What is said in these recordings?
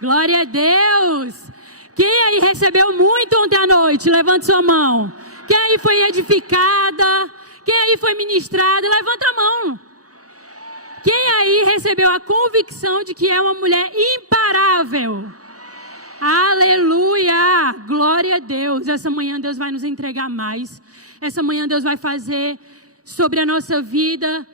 Glória a Deus. Quem aí recebeu muito ontem à noite? Levante sua mão. Quem aí foi edificada? Quem aí foi ministrada? Levanta a mão. Quem aí recebeu a convicção de que é uma mulher imparável? Aleluia! Glória a Deus. Essa manhã Deus vai nos entregar mais. Essa manhã Deus vai fazer sobre a nossa vida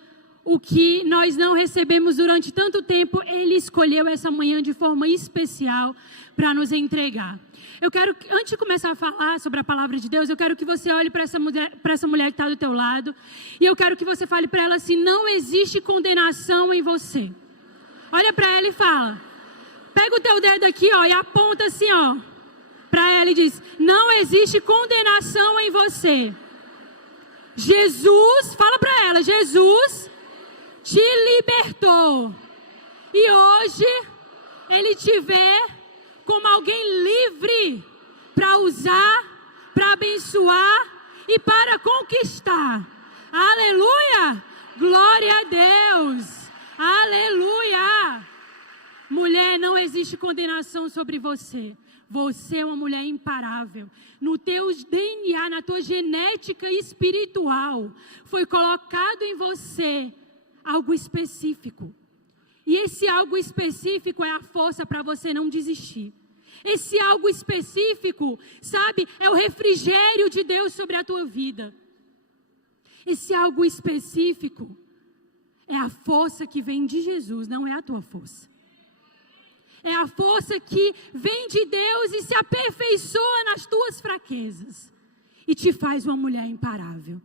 o que nós não recebemos durante tanto tempo. Ele escolheu essa manhã de forma especial para nos entregar. Eu quero, antes de começar a falar sobre a palavra de Deus, eu quero que você olhe para essa mulher que está do teu lado. E eu quero que você fale para ela assim: não existe condenação em você. Olha para ela e fala. Pega o teu dedo aqui, ó, e aponta assim, ó, para ela e diz: não existe condenação em você. Jesus, fala para ela, Jesus te libertou. E hoje Ele te vê como alguém livre para usar, para abençoar e para conquistar. Aleluia! Glória a Deus! Aleluia! Mulher, não existe condenação sobre você. Você é uma mulher imparável. No teu DNA, na tua genética espiritual, foi colocado em você algo específico. E esse algo específico é a força para você não desistir. Esse algo específico, sabe, é o refrigério de Deus sobre a tua vida. Esse algo específico é a força que vem de Jesus, não é a tua força. É a força que vem de Deus e se aperfeiçoa nas tuas fraquezas. E te faz uma mulher imparável.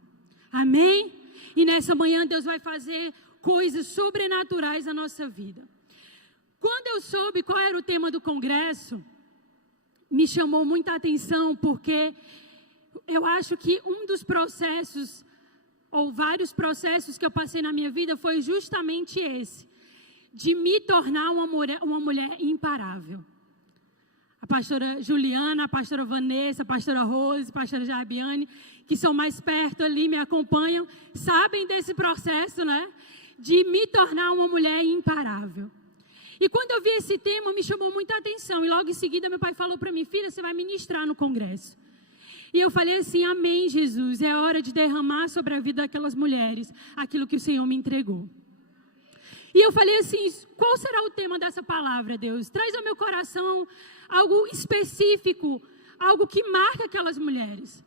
Amém? E nessa manhã Deus vai fazer coisas sobrenaturais na nossa vida. Quando eu soube qual era o tema do congresso, me chamou muita atenção, porque eu acho que um dos processos, ou vários processos que eu passei na minha vida, foi justamente esse, de me tornar uma mulher imparável. A pastora Juliana, a pastora Vanessa, a pastora Rose, a pastora Jarbiane, que são mais perto ali, me acompanham, sabem desse processo, né? De me tornar uma mulher imparável. E quando eu vi esse tema, me chamou muita atenção. E logo em seguida, meu pai falou para mim: filha, você vai ministrar no congresso. E eu falei assim: amém, Jesus. É hora de derramar sobre a vida daquelas mulheres aquilo que o Senhor me entregou. E eu falei assim: qual será o tema dessa palavra, Deus? Traz ao meu coração algo específico, algo que marca aquelas mulheres.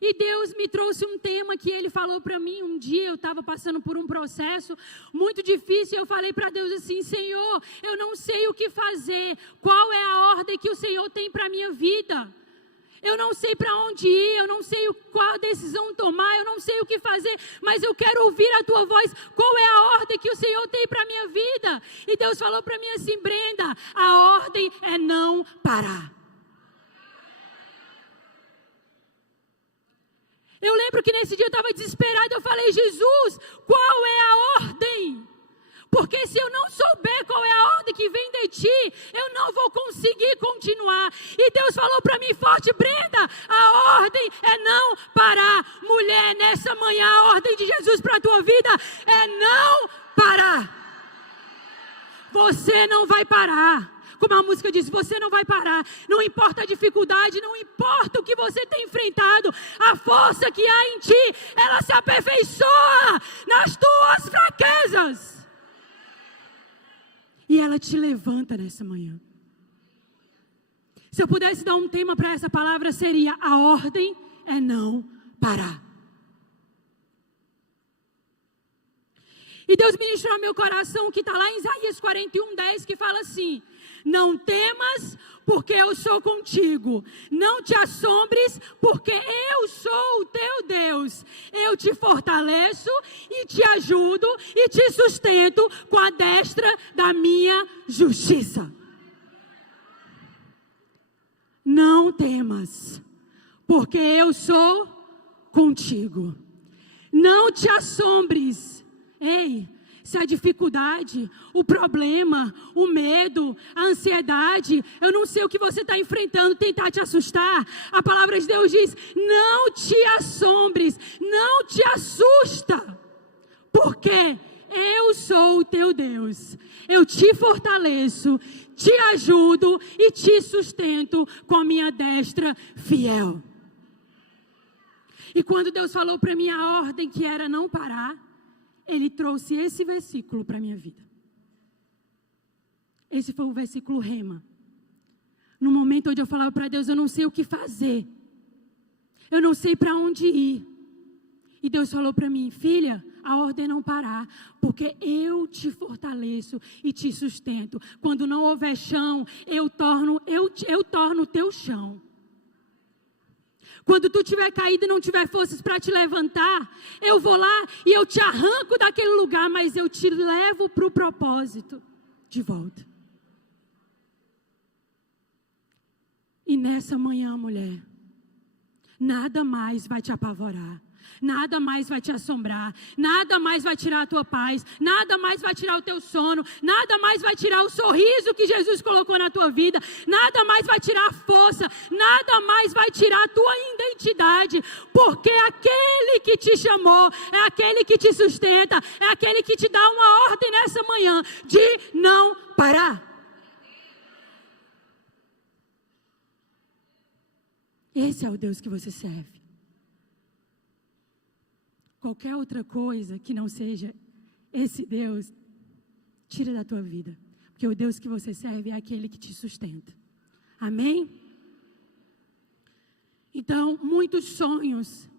E Deus me trouxe um tema que Ele falou para mim. Um dia eu estava passando por um processo muito difícil. Eu falei para Deus assim: Senhor, eu não sei o que fazer. Qual é a ordem que o Senhor tem para a minha vida? Eu não sei para onde ir, eu não sei qual decisão tomar, eu não sei o que fazer, mas eu quero ouvir a tua voz. Qual é a ordem que o Senhor tem para a minha vida? E Deus falou para mim assim: Brenda, a ordem é não parar. Eu lembro que nesse dia eu estava desesperada, eu falei: Jesus, qual é a ordem? Porque se eu não souber qual é a ordem que vem de ti, eu não vou conseguir continuar. E Deus falou para mim forte: Brenda, a ordem é não parar. Mulher, nessa manhã a ordem de Jesus para a tua vida é não parar. Você não vai parar. Como a música diz, você não vai parar. Não importa a dificuldade, não importa o que você tem enfrentado, a força que há em ti, ela se aperfeiçoa nas tuas fraquezas. E ela te levanta nessa manhã. Se eu pudesse dar um tema para essa palavra, seria: a ordem é não parar. E Deus ministrou ao meu coração que está lá em Isaías 41:10, que fala assim: não temas, porque eu sou contigo. Não te assombres, porque eu sou o teu Deus. Eu te fortaleço e te ajudo e te sustento com a destra da minha justiça. Não temas, porque eu sou contigo. Não te assombres. Ei, se a dificuldade, o problema, o medo, a ansiedade, eu não sei o que você está enfrentando, tentar te assustar, a palavra de Deus diz: não te assombres, não te assusta, porque eu sou o teu Deus. Eu te fortaleço, te ajudo e te sustento com a minha destra fiel. E quando Deus falou para mim a ordem que era não parar, Ele trouxe esse versículo para a minha vida. Esse foi o versículo rema. No momento onde eu falava para Deus, eu não sei o que fazer. Eu não sei para onde ir. E Deus falou para mim, filha, a ordem é não parar, porque eu te fortaleço e te sustento. Quando não houver chão, eu torno o teu chão. Quando tu tiver caído e não tiver forças para te levantar, eu vou lá e eu te arranco daquele lugar, mas eu te levo para o propósito de volta. E nessa manhã, mulher, nada mais vai te apavorar. Nada mais vai te assombrar, nada mais vai tirar a tua paz, nada mais vai tirar o teu sono, nada mais vai tirar o sorriso que Jesus colocou na tua vida, nada mais vai tirar a força, nada mais vai tirar a tua identidade, porque aquele que te chamou, é aquele que te sustenta, é aquele que te dá uma ordem nessa manhã de não parar. Esse é o Deus que você serve. Qualquer outra coisa que não seja esse Deus, tira da tua vida. Porque o Deus que você serve é aquele que te sustenta. Amém? Então, muitos sonhos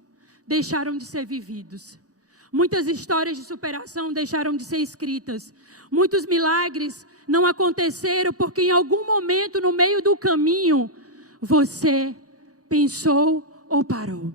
deixaram de ser vividos. Muitas histórias de superação deixaram de ser escritas. Muitos milagres não aconteceram porque em algum momento no meio do caminho, você pensou ou parou.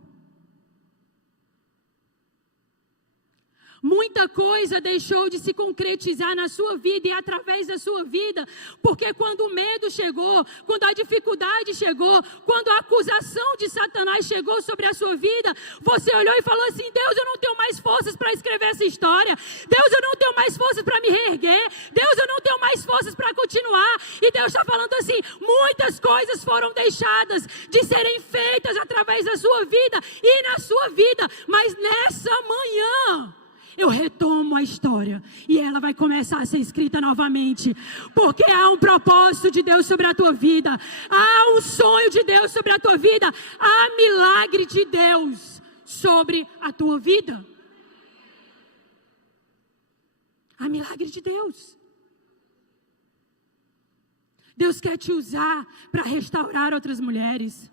Muita coisa deixou de se concretizar na sua vida e através da sua vida, porque quando o medo chegou, quando a dificuldade chegou, quando a acusação de Satanás chegou sobre a sua vida, você olhou e falou assim, Deus, eu não tenho mais forças para escrever essa história, Deus, eu não tenho mais forças para me reerguer, Deus, eu não tenho mais forças para continuar, e Deus está falando assim, muitas coisas foram deixadas de serem feitas através da sua vida e na sua vida, mas nessa manhã, eu retomo a história e ela vai começar a ser escrita novamente, porque há um propósito de Deus sobre a tua vida, há um sonho de Deus sobre a tua vida, há milagre de Deus sobre a tua vida. Há milagre de Deus. Deus quer te usar para restaurar outras mulheres.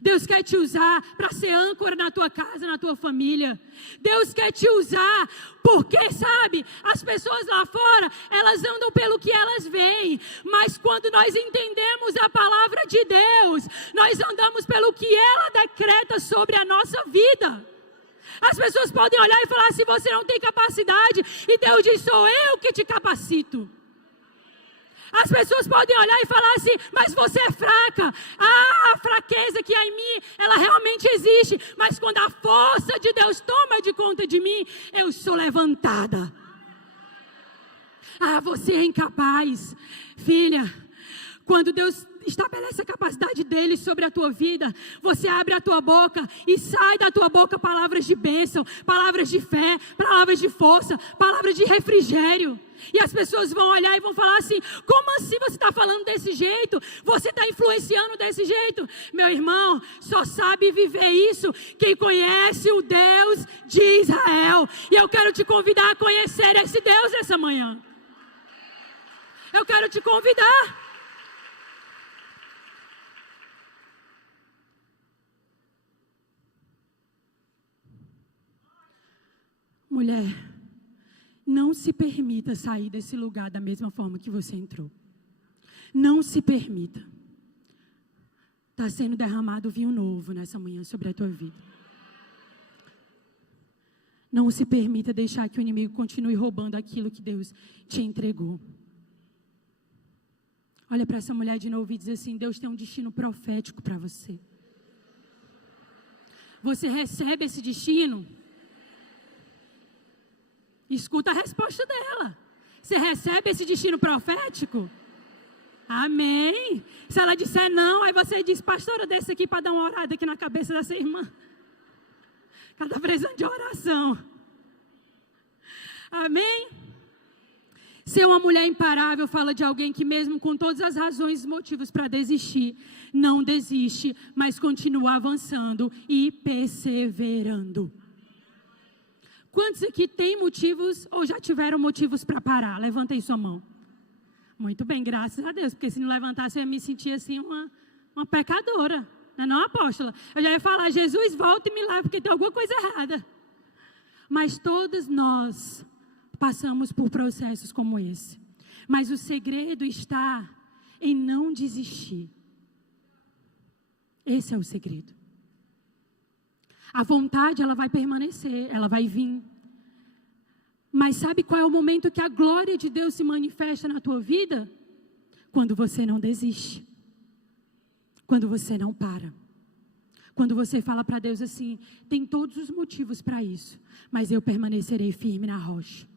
Deus quer te usar para ser âncora na tua casa, na tua família. Deus quer te usar porque, sabe, as pessoas lá fora, elas andam pelo que elas veem. Mas quando nós entendemos a palavra de Deus, nós andamos pelo que ela decreta sobre a nossa vida. As pessoas podem olhar e falar assim, você não tem capacidade. E Deus diz, sou eu que te capacito. As pessoas podem olhar e falar assim, mas você é fraca. Ah, a fraqueza que há em mim, ela realmente existe. Mas quando a força de Deus toma de conta de mim, eu sou levantada. Ah, você é incapaz. Filha, quando Deus estabelece a capacidade dele sobre a tua vida, você abre a tua boca e sai da tua boca palavras de bênção, palavras de fé, palavras de força, palavras de refrigério. E as pessoas vão olhar e vão falar assim, como assim você está falando desse jeito? Você está influenciando desse jeito? Meu irmão, só sabe viver isso quem conhece o Deus de Israel. E eu quero te convidar a conhecer esse Deus essa manhã. Eu quero te convidar. Mulher, não se permita sair desse lugar da mesma forma que você entrou. Não se permita. Está sendo derramado vinho novo nessa manhã sobre a tua vida. Não se permita deixar que o inimigo continue roubando aquilo que Deus te entregou. Olha para essa mulher de novo e diz assim, Deus tem um destino profético para você. Você recebe esse destino? Escuta a resposta dela. Você recebe esse destino profético? Amém. Se ela disser não, aí você diz, pastora, desce aqui para dar uma orada aqui na cabeça dessa irmã. Ela está precisando de oração. Amém? Ser uma mulher imparável fala de alguém que mesmo com todas as razões e motivos para desistir, não desiste, mas continua avançando e perseverando. Quantos aqui têm motivos ou já tiveram motivos para parar? Levanta aí sua mão. Muito bem, graças a Deus, porque se não levantasse eu ia me sentir assim uma pecadora. Não é não, apóstola? Eu já ia falar, Jesus, volta e me leva, porque tem alguma coisa errada. Mas todos nós passamos por processos como esse. Mas o segredo está em não desistir. Esse é o segredo. A vontade, ela vai permanecer, ela vai vir. Mas sabe qual é o momento que a glória de Deus se manifesta na tua vida? Quando você não desiste. Quando você não para. Quando você fala para Deus assim, tem todos os motivos para isso, mas eu permanecerei firme na rocha.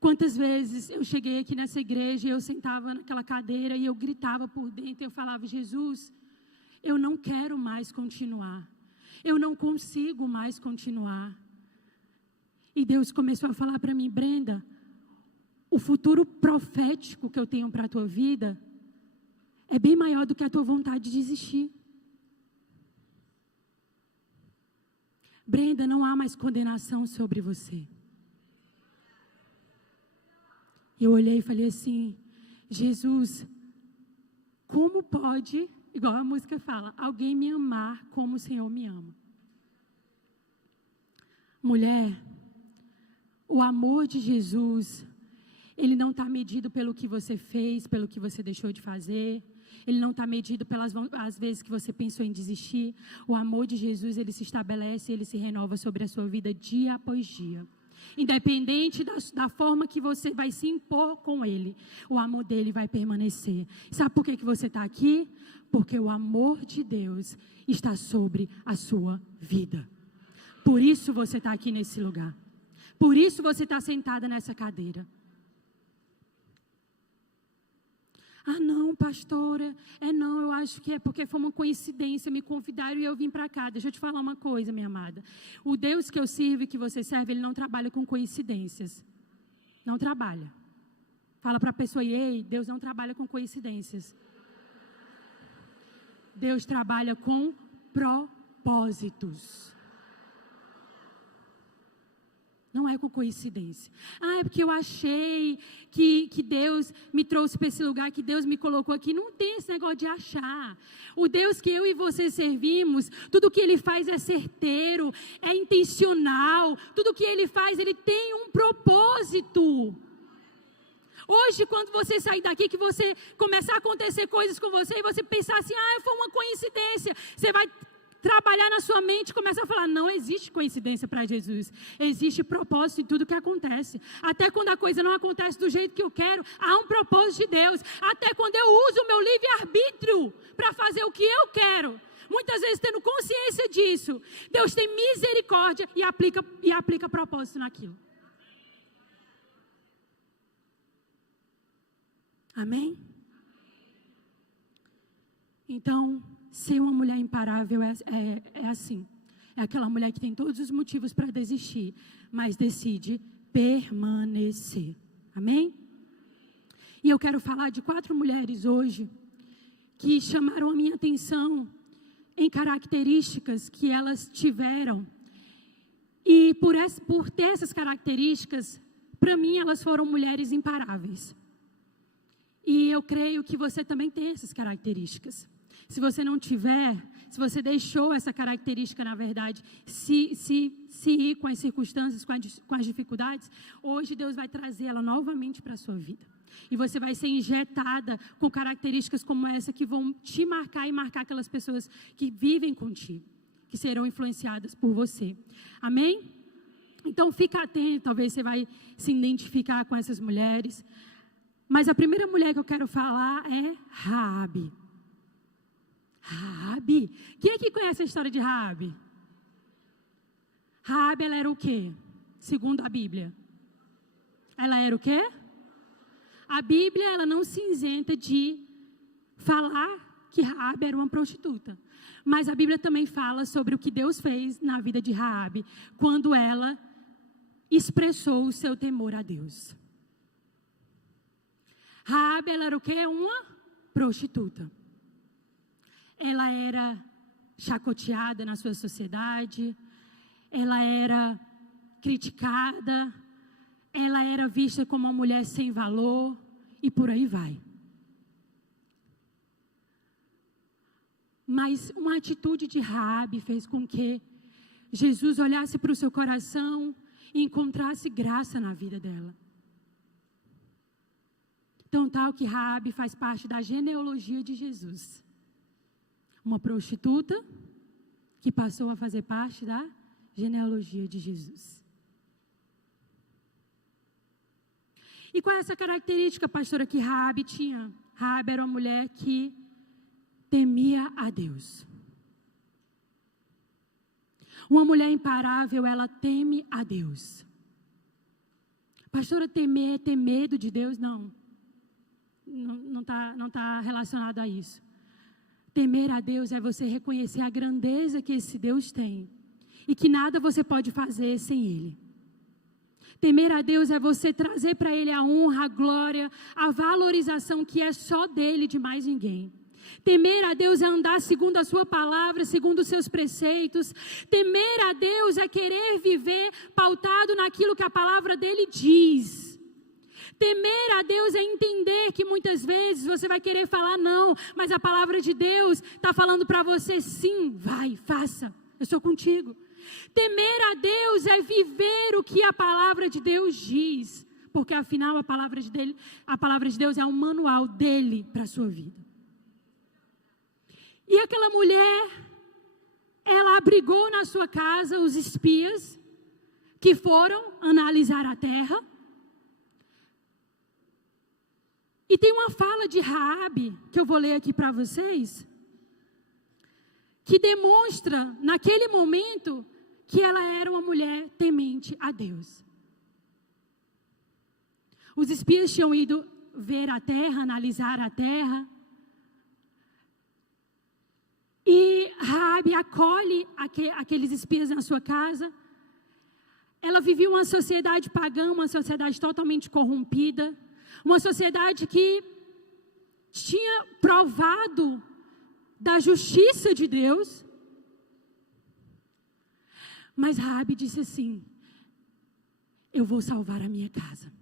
Quantas vezes eu cheguei aqui nessa igreja e eu sentava naquela cadeira e eu gritava por dentro, eu falava, Jesus, eu não quero mais continuar. Eu não consigo mais continuar. E Deus começou a falar para mim, Brenda, o futuro profético que eu tenho para a tua vida é bem maior do que a tua vontade de desistir. Brenda, não há mais condenação sobre você. Eu olhei e falei assim, Jesus, como pode, igual a música fala, alguém me amar como o Senhor me ama? Mulher, o amor de Jesus, ele não está medido pelo que você fez, pelo que você deixou de fazer. Ele não está medido pelas as vezes que você pensou em desistir. O amor de Jesus, ele se estabelece, ele se renova sobre a sua vida dia após dia. Independente da forma que você vai se impor com ele, o amor dele vai permanecer. Sabe por que você está aqui? Porque o amor de Deus está sobre a sua vida. Por isso você está aqui nesse lugar. Por isso você está sentada nessa cadeira. Ah, não, pastora, não, eu acho que é porque foi uma coincidência, me convidaram e eu vim para cá. Deixa eu te falar uma coisa, minha amada. O Deus que eu sirvo e que você serve, ele não trabalha com coincidências. Não trabalha. Fala para a pessoa, ei, Deus não trabalha com coincidências. Deus trabalha com propósitos. Não é com coincidência. Ah, é porque eu achei que Deus me trouxe para esse lugar, que Deus me colocou aqui. Não tem esse negócio de achar. O Deus que eu e você servimos, tudo que Ele faz é certeiro, é intencional. Tudo que Ele faz, Ele tem um propósito. Hoje, quando você sair daqui, que você começar a acontecer coisas com você, e você pensar assim, foi uma coincidência. Você vai trabalhar na sua mente, começa a falar, não existe coincidência para Jesus, existe propósito em tudo que acontece. Até quando a coisa não acontece do jeito que eu quero, há um propósito de Deus. Até quando eu uso o meu livre-arbítrio para fazer o que eu quero, muitas vezes tendo consciência disso, Deus tem misericórdia e aplica propósito naquilo. Amém? Então, ser uma mulher imparável é assim. É aquela mulher que tem todos os motivos para desistir, mas decide permanecer. Amém? E eu quero falar de 4 mulheres hoje que chamaram a minha atenção em características que elas tiveram. E por ter essas características, para mim elas foram mulheres imparáveis. E eu creio que você também tem essas características. Se você não tiver, se você deixou essa característica, na verdade, se ir com as circunstâncias, com as dificuldades, hoje Deus vai trazer ela novamente para a sua vida. E você vai ser injetada com características como essa que vão te marcar e marcar aquelas pessoas que vivem contigo, que serão influenciadas por você. Amém? Então fica atento, talvez você vai se identificar com essas mulheres. Mas a primeira mulher que eu quero falar é Raabe. Raabe? Quem aqui conhece a história de Raabe? Raabe, ela era o quê? Segundo a Bíblia. Ela era o quê? A Bíblia, ela não se isenta de falar que Raabe era uma prostituta. Mas a Bíblia também fala sobre o que Deus fez na vida de Raabe, quando ela expressou o seu temor a Deus. Raabe, ela era o quê? Uma prostituta. Ela era chacoteada na sua sociedade, ela era criticada, ela era vista como uma mulher sem valor, e por aí vai. Mas uma atitude de Raabe fez com que Jesus olhasse para o seu coração e encontrasse graça na vida dela. Então, tal que Raabe faz parte da genealogia de Jesus. Uma prostituta que passou a fazer parte da genealogia de Jesus. E qual é essa característica, pastora, que Raabe tinha? Raabe era uma mulher que temia a Deus. Uma mulher imparável, ela teme a Deus. Pastora, temer é ter medo de Deus? Não está relacionado a isso. Temer a Deus é você reconhecer a grandeza que esse Deus tem e que nada você pode fazer sem Ele. Temer a Deus é você trazer para Ele a honra, a glória, a valorização que é só dele, de mais ninguém. Temer a Deus é andar segundo a sua palavra, segundo os seus preceitos. Temer a Deus é querer viver pautado naquilo que a palavra dele diz. Temer a Deus é entender que muitas vezes você vai querer falar não, mas a palavra de Deus está falando para você sim, vai, faça, eu sou contigo. Temer a Deus é viver o que a palavra de Deus diz, porque afinal a palavra de Deus é um manual dele para a sua vida. E aquela mulher, ela abrigou na sua casa os espias que foram analisar a terra. E tem uma fala de Raabe, que eu vou ler aqui para vocês, que demonstra, naquele momento, que ela era uma mulher temente a Deus. Os espias tinham ido ver a terra, analisar a terra. E Raabe acolhe aqueles espias na sua casa. Ela vivia uma sociedade pagã, uma sociedade totalmente corrompida. Uma sociedade que tinha provado da justiça de Deus. Mas Raabe disse assim: eu vou salvar a minha casa.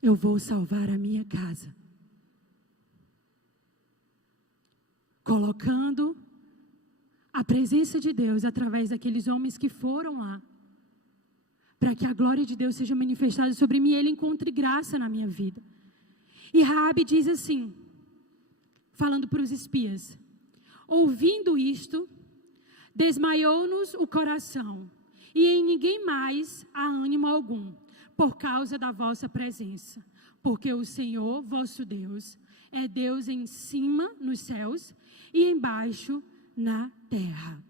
Eu vou salvar a minha casa. Colocando a presença de Deus através daqueles homens que foram lá, para que a glória de Deus seja manifestada sobre mim e Ele encontre graça na minha vida. E Raabe diz assim, falando para os espias: ouvindo isto, desmaiou-nos o coração, e em ninguém mais há ânimo algum, por causa da vossa presença. Porque o Senhor, vosso Deus, é Deus em cima nos céus e embaixo na terra.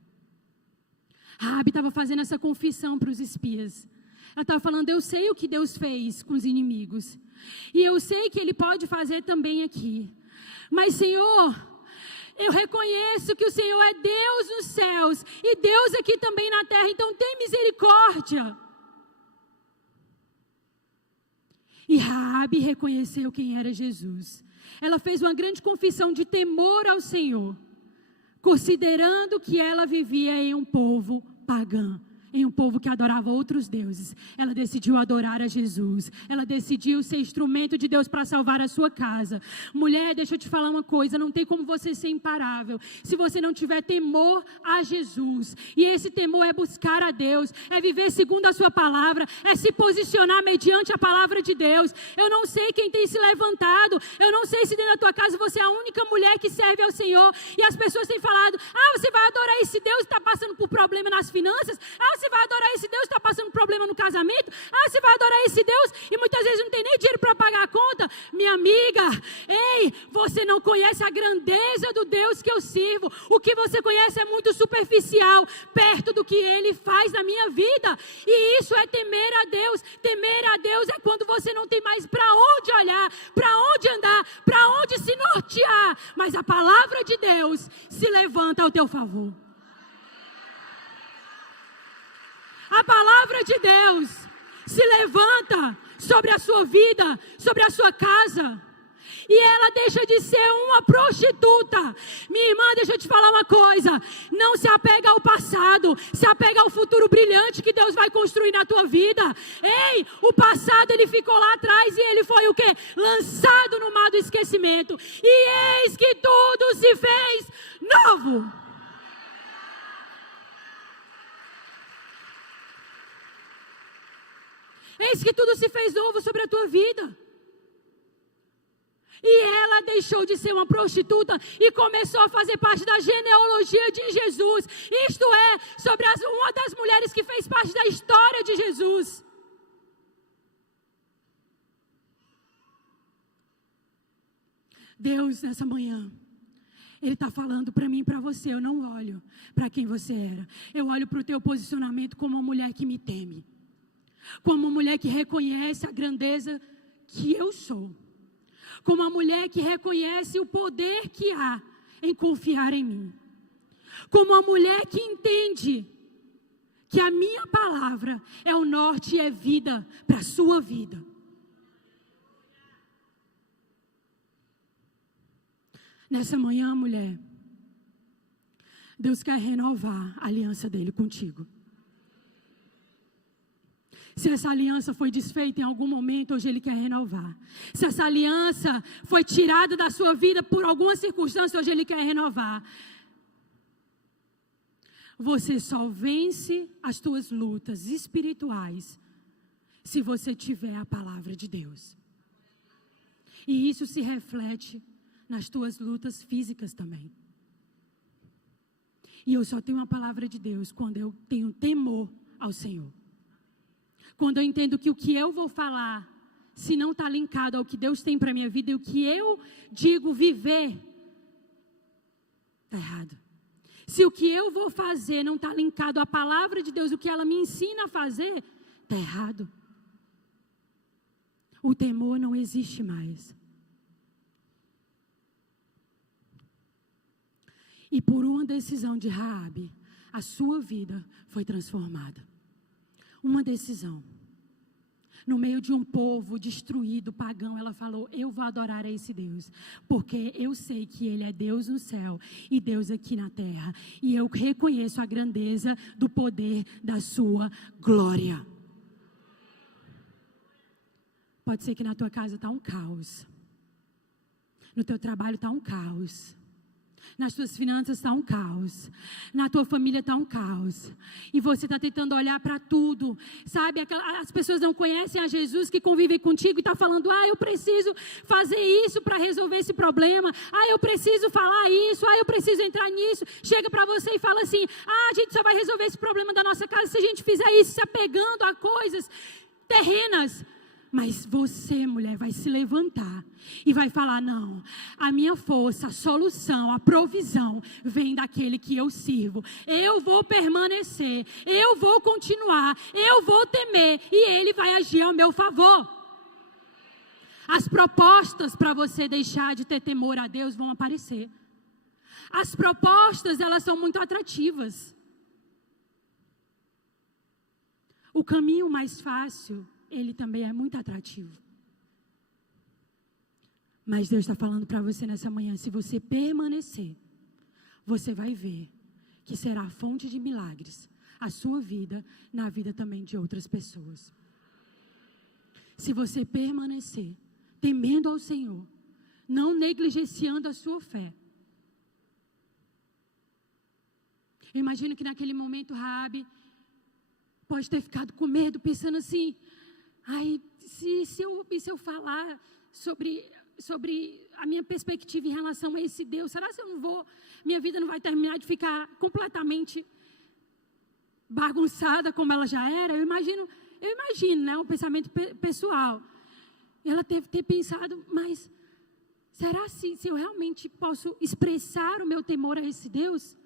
Raabe estava fazendo essa confissão para os espias. Ela estava falando: eu sei o que Deus fez com os inimigos, e eu sei que Ele pode fazer também aqui. Mas, Senhor, eu reconheço que o Senhor é Deus nos céus e Deus aqui também na terra, então tem misericórdia. E Raabe reconheceu quem era Jesus. Ela fez uma grande confissão de temor ao Senhor, considerando que ela vivia em um povo pagão, em um povo que adorava outros deuses. Ela decidiu adorar a Jesus. Ela decidiu ser instrumento de Deus para salvar a sua casa. Mulher, deixa eu te falar uma coisa: não tem como você ser imparável se você não tiver temor a Jesus. E esse temor é buscar a Deus, é viver segundo a sua palavra, é se posicionar mediante a palavra de Deus. Eu não sei quem tem se levantado, eu não sei se dentro da tua casa você é a única mulher que serve ao Senhor, e as pessoas têm falado: você vai adorar esse Deus que está passando por problema nas finanças? Você vai adorar esse Deus que está passando por problema no casamento. Ah, você vai adorar esse Deus e muitas vezes não tem nem dinheiro para pagar a conta. Minha amiga, ei, você não conhece a grandeza do Deus que eu sirvo. O que você conhece é muito superficial, perto do que Ele faz na minha vida. E isso é temer a Deus. Temer a Deus é quando você não tem mais para onde olhar, para onde andar, para onde se nortear. Mas a palavra de Deus se levanta ao teu favor. A palavra de Deus se levanta sobre a sua vida, sobre a sua casa. E ela deixa de ser uma prostituta. Minha irmã, deixa eu te falar uma coisa. Não se apega ao passado. Se apega ao futuro brilhante que Deus vai construir na tua vida. Ei, o passado ele ficou lá atrás e ele foi o quê? Lançado no mar do esquecimento. E eis que tudo se fez novo. Eis que tudo se fez novo sobre a tua vida. E ela deixou de ser uma prostituta e começou a fazer parte da genealogia de Jesus. Isto é, sobre uma das mulheres que fez parte da história de Jesus. Deus, nessa manhã, Ele está falando para mim e para você. Eu não olho para quem você era. Eu olho para o teu posicionamento como uma mulher que me teme. Como uma mulher que reconhece a grandeza que eu sou. Como uma mulher que reconhece o poder que há em confiar em mim. Como uma mulher que entende que a minha palavra é o norte e é vida para a sua vida. Nessa manhã, mulher, Deus quer renovar a aliança dele contigo. Se essa aliança foi desfeita em algum momento, hoje Ele quer renovar. Se essa aliança foi tirada da sua vida por alguma circunstância, hoje Ele quer renovar. Você só vence as tuas lutas espirituais se você tiver a palavra de Deus. E isso se reflete nas tuas lutas físicas também. E eu só tenho a palavra de Deus quando eu tenho temor ao Senhor. Quando eu entendo que o que eu vou falar, se não está linkado ao que Deus tem para a minha vida, e o que eu digo viver, está errado. Se o que eu vou fazer não está linkado à palavra de Deus, o que ela me ensina a fazer, está errado. O temor não existe mais. E por uma decisão de Raabe, a sua vida foi transformada. Uma decisão. No meio de um povo destruído, pagão, ela falou: eu vou adorar a esse Deus, porque eu sei que Ele é Deus no céu e Deus aqui na terra. E eu reconheço a grandeza do poder da sua glória. Pode ser que na tua casa está um caos. No teu trabalho está um caos. Nas tuas finanças está um caos. Na tua família está um caos. E você está tentando olhar para tudo. Sabe, as pessoas não conhecem a Jesus que convive contigo e está falando: ah, eu preciso fazer isso para resolver esse problema. Ah, eu preciso falar isso. Ah, eu preciso entrar nisso. Chega para você e fala assim: ah, a gente só vai resolver esse problema da nossa casa se a gente fizer isso, se apegando a coisas terrenas. Mas você, mulher, vai se levantar e vai falar: não, a minha força, a solução, a provisão vem daquele que eu sirvo. Eu vou permanecer, eu vou continuar, eu vou temer e Ele vai agir ao meu favor. As propostas para você deixar de ter temor a Deus vão aparecer. As propostas, elas são muito atrativas. O caminho mais fácil, ele também é muito atrativo. Mas Deus está falando para você nessa manhã: se você permanecer, você vai ver que será a fonte de milagres a sua vida, na vida também de outras pessoas. Se você permanecer temendo ao Senhor, não negligenciando a sua fé. Eu imagino que naquele momento Raabe pode ter ficado com medo, pensando assim: ai, se eu falar sobre a minha perspectiva em relação a esse Deus, será que eu não vou, minha vida não vai terminar de ficar completamente bagunçada como ela já era, eu imagino, né, um pensamento pessoal. Ela deve ter pensado, mas será se eu realmente posso expressar o meu temor a esse Deus?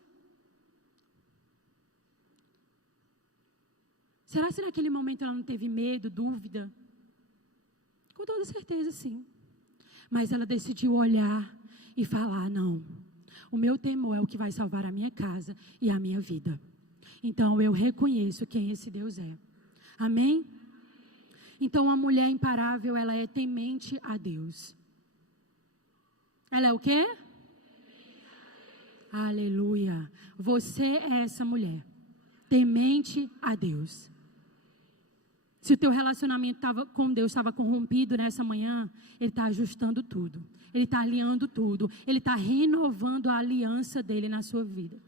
Será se naquele momento ela não teve medo, dúvida? Com toda certeza, sim. Mas ela decidiu olhar e falar, não, o meu temor é o que vai salvar a minha casa e a minha vida. Então eu reconheço quem esse Deus é. Amém? Então a mulher imparável, ela é temente a Deus. Ela é o quê? Aleluia. Você é essa mulher, temente a Deus. Se o teu relacionamento com Deus estava corrompido nessa manhã, Ele está ajustando tudo. Ele está alinhando tudo. Ele está renovando a aliança dEle na sua vida.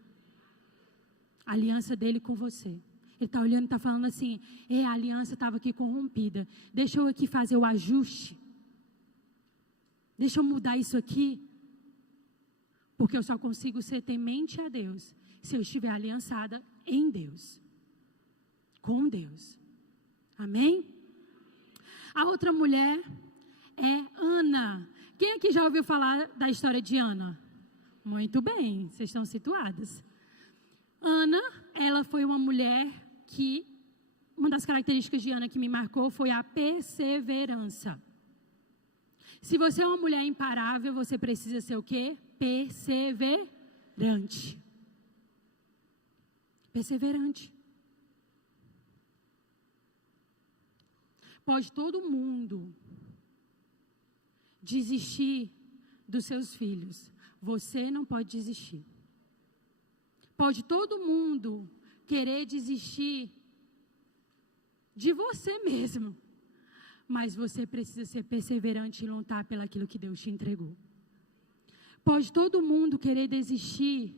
A aliança dEle com você. Ele está olhando e está falando assim, a aliança estava aqui corrompida. Deixa eu aqui fazer o ajuste. Deixa eu mudar isso aqui. Porque eu só consigo ser temente a Deus se eu estiver aliançada em Deus. Com Deus. Amém? A outra mulher é Ana. Quem aqui já ouviu falar da história de Ana? Muito bem, vocês estão situadas. Ana, ela foi uma mulher que, uma das características de Ana que me marcou foi a perseverança. Se você é uma mulher imparável, você precisa ser o quê? Perseverante. Perseverante. Pode todo mundo desistir dos seus filhos. Você não pode desistir. Pode todo mundo querer desistir de você mesmo. Mas você precisa ser perseverante e lutar pelaquilo que Deus te entregou. Pode todo mundo querer desistir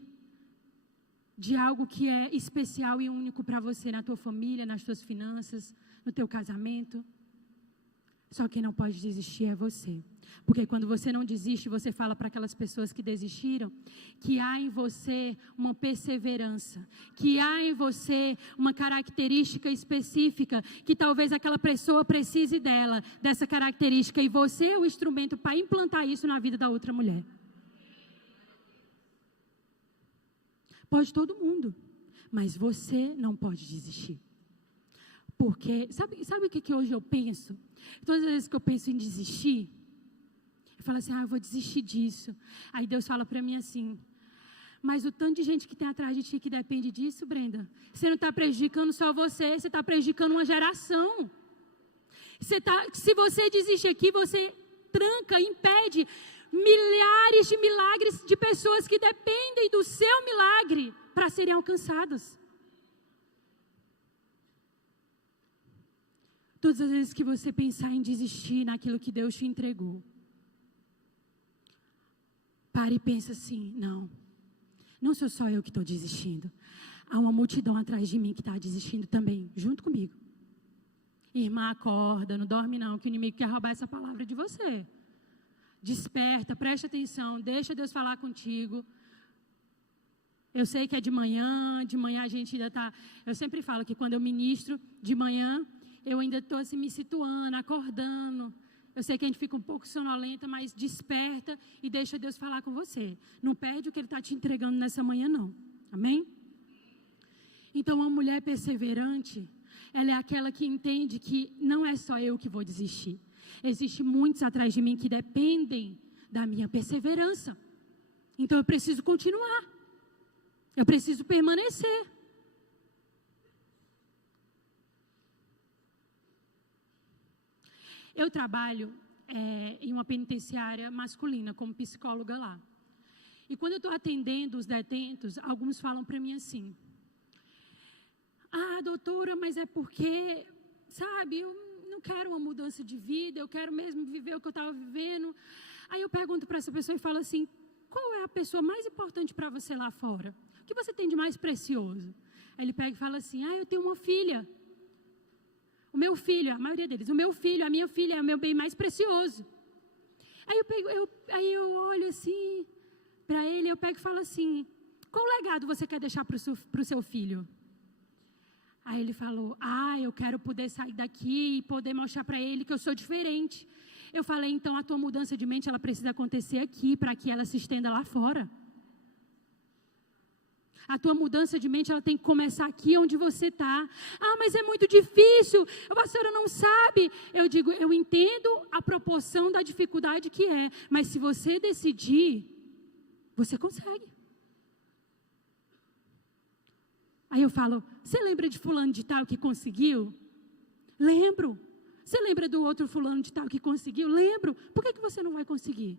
de algo que é especial e único para você, na tua família, nas tuas finanças, no teu casamento. Só quem não pode desistir é você. Porque quando você não desiste, você fala para aquelas pessoas que desistiram, que há em você uma perseverança, que há em você uma característica específica, que talvez aquela pessoa precise dessa característica, e você é o instrumento para implantar isso na vida da outra mulher. Pode todo mundo, mas você não pode desistir. Porque, sabe o que hoje eu penso? Todas as vezes que eu penso em desistir, eu falo assim, eu vou desistir disso. Aí Deus fala para mim assim, mas o tanto de gente que tem atrás de ti que depende disso, Brenda, você não está prejudicando só você está prejudicando uma geração. Se você desistir aqui, você tranca, impede milhares de milagres de pessoas que dependem do seu milagre para serem alcançadas. Todas as vezes que você pensar em desistir naquilo que Deus te entregou, pare e pensa assim, não sou só eu que estou desistindo. Há uma multidão atrás de mim que está desistindo também, junto comigo. Irmã, acorda, não dorme não, que o inimigo quer roubar essa palavra de você. Desperta, preste atenção, deixa Deus falar contigo. Eu sei que é de manhã a gente ainda está... Eu sempre falo que quando eu ministro de manhã, eu ainda estou assim me situando, acordando. Eu sei que a gente fica um pouco sonolenta, mas desperta e deixa Deus falar com você. Não perde o que Ele está te entregando nessa manhã, não. Amém? Então, uma mulher perseverante, ela é aquela que entende que não é só eu que vou desistir. Existem muitos atrás de mim que dependem da minha perseverança. Então, eu preciso continuar. Eu preciso permanecer. Eu trabalho em uma penitenciária masculina, como psicóloga lá. E quando eu estou atendendo os detentos, alguns falam para mim assim, doutora, mas é porque, sabe, eu não quero uma mudança de vida, eu quero mesmo viver o que eu estava vivendo. Aí eu pergunto para essa pessoa e falo assim, qual é a pessoa mais importante para você lá fora? O que você tem de mais precioso? Aí ele pega e fala assim, eu tenho uma filha. O meu filho, a maioria deles, o meu filho, a minha filha é o meu bem mais precioso. Aí eu olho assim para ele, eu pego e falo assim, qual legado você quer deixar para o seu filho? Aí ele falou, eu quero poder sair daqui e poder mostrar para ele que eu sou diferente. Eu falei, então a tua mudança de mente, ela precisa acontecer aqui, para que ela se estenda lá fora. A tua mudança de mente, ela tem que começar aqui onde você está. Mas é muito difícil, a pastora não sabe. Eu digo, eu entendo a proporção da dificuldade que é, mas se você decidir, você consegue. Aí eu falo, você lembra de fulano de tal que conseguiu? Lembro. Você lembra do outro fulano de tal que conseguiu? Lembro. Por que você não vai conseguir?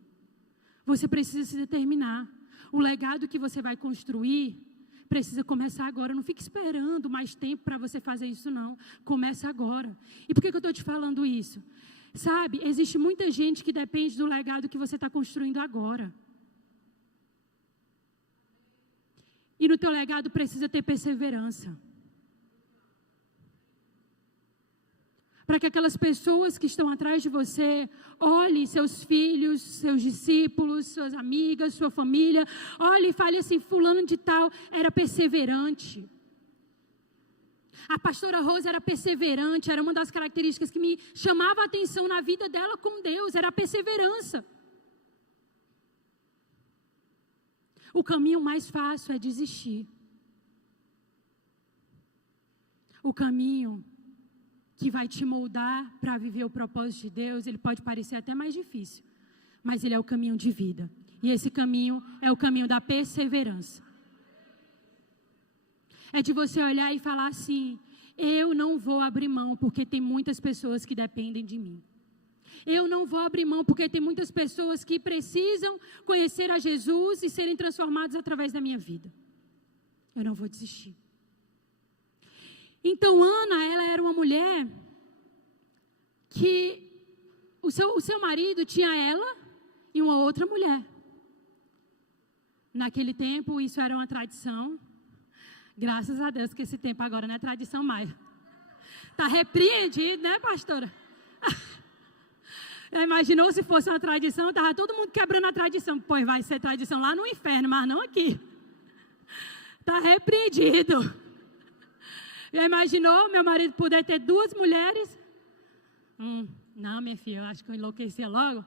Você precisa se determinar. O legado que você vai construir precisa começar agora. Não fique esperando mais tempo para você fazer isso, não. Começa agora. E por que eu estou te falando isso? Sabe, existe muita gente que depende do legado que você está construindo agora. E no teu legado precisa ter perseverança. Para que aquelas pessoas que estão atrás de você olhem seus filhos, seus discípulos, suas amigas, sua família, olhe e fale assim, fulano de tal era perseverante. A pastora Rosa era perseverante, era uma das características que me chamava a atenção na vida dela com Deus, era a perseverança. O caminho mais fácil é desistir. O caminho que vai te moldar para viver o propósito de Deus, ele pode parecer até mais difícil, mas ele é o caminho de vida. E esse caminho é o caminho da perseverança. É de você olhar e falar assim, eu não vou abrir mão porque tem muitas pessoas que dependem de mim. Eu não vou abrir mão porque tem muitas pessoas que precisam conhecer a Jesus e serem transformadas através da minha vida. Eu não vou desistir. Então, Ana, ela era uma mulher que o seu marido tinha ela e uma outra mulher. Naquele tempo, isso era uma tradição. Graças a Deus que esse tempo agora não é tradição mais. Está repreendido, né, pastora? Imaginou se fosse uma tradição, estava todo mundo quebrando a tradição. Pois vai ser tradição lá no inferno, mas não aqui. Está repreendido. Já imaginou meu marido poder ter 2 mulheres? Não, minha filha, eu acho que eu enlouquecia logo.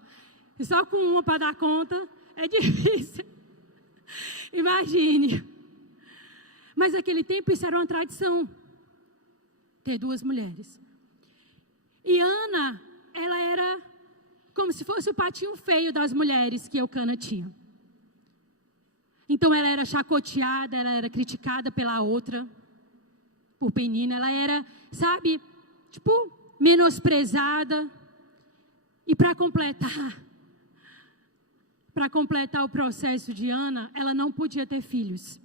E só com uma para dar conta é difícil. Imagine. Mas naquele tempo isso era uma tradição. Ter 2 mulheres. E Ana, ela era como se fosse o patinho feio das mulheres que Eucana tinha. Então ela era chacoteada, ela era criticada pela outra, por Penina, ela era, sabe, tipo, menosprezada. E para completar o processo de Ana, ela não podia ter filhos.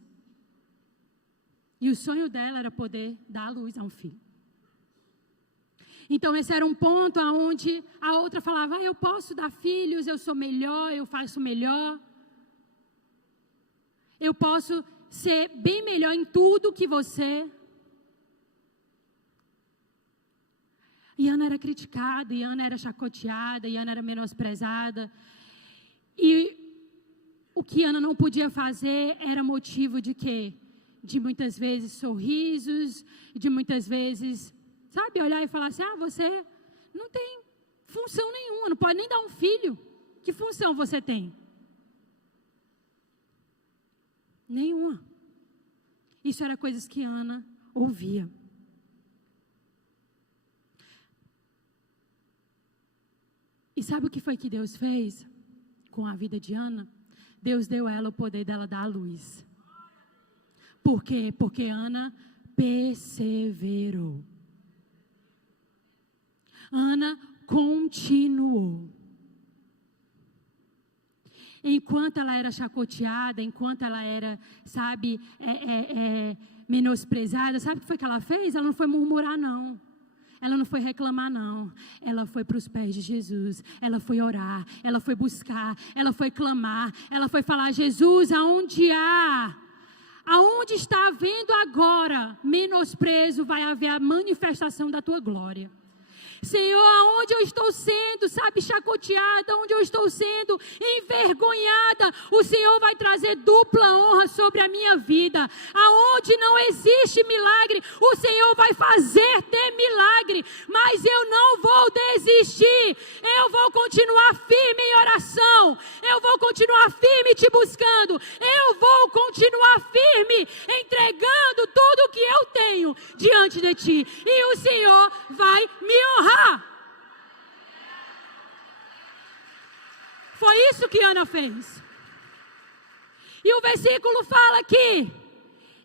E o sonho dela era poder dar à luz a um filho. Então esse era um ponto onde a outra falava, eu posso dar filhos, eu sou melhor, eu faço melhor. Eu posso ser bem melhor em tudo que você. E Ana era criticada, e Ana era chacoteada, e Ana era menosprezada. E o que Ana não podia fazer era motivo de quê? De muitas vezes sorrisos, de muitas vezes, sabe, olhar e falar assim, você não tem função nenhuma, não pode nem dar um filho. Que função você tem? Nenhuma. Isso era coisas que Ana ouvia. E sabe o que foi que Deus fez com a vida de Ana? Deus deu a ela o poder dela dar a luz. Por quê? Porque Ana perseverou. Ana continuou. Enquanto ela era chacoteada, enquanto ela era, sabe, menosprezada, sabe o que foi que ela fez? Ela não foi murmurar, não. Ela não foi reclamar, não. Ela foi para os pés de Jesus. Ela foi orar. Ela foi buscar. Ela foi clamar. Ela foi falar, Jesus, aonde está havendo agora menosprezo, vai haver a manifestação da tua glória. Senhor, aonde eu estou sendo, sabe, chacoteada, onde eu estou sendo envergonhada, o Senhor vai trazer dupla honra sobre a minha vida. Aonde não existe milagre, o Senhor vai fazer ter milagre, mas eu não vou desistir, eu vou continuar firme em oração, eu vou continuar firme te buscando, eu vou continuar firme entregando tudo o que eu tenho diante de ti, e o Senhor vai me honrar. Foi isso que Ana fez. E o versículo fala que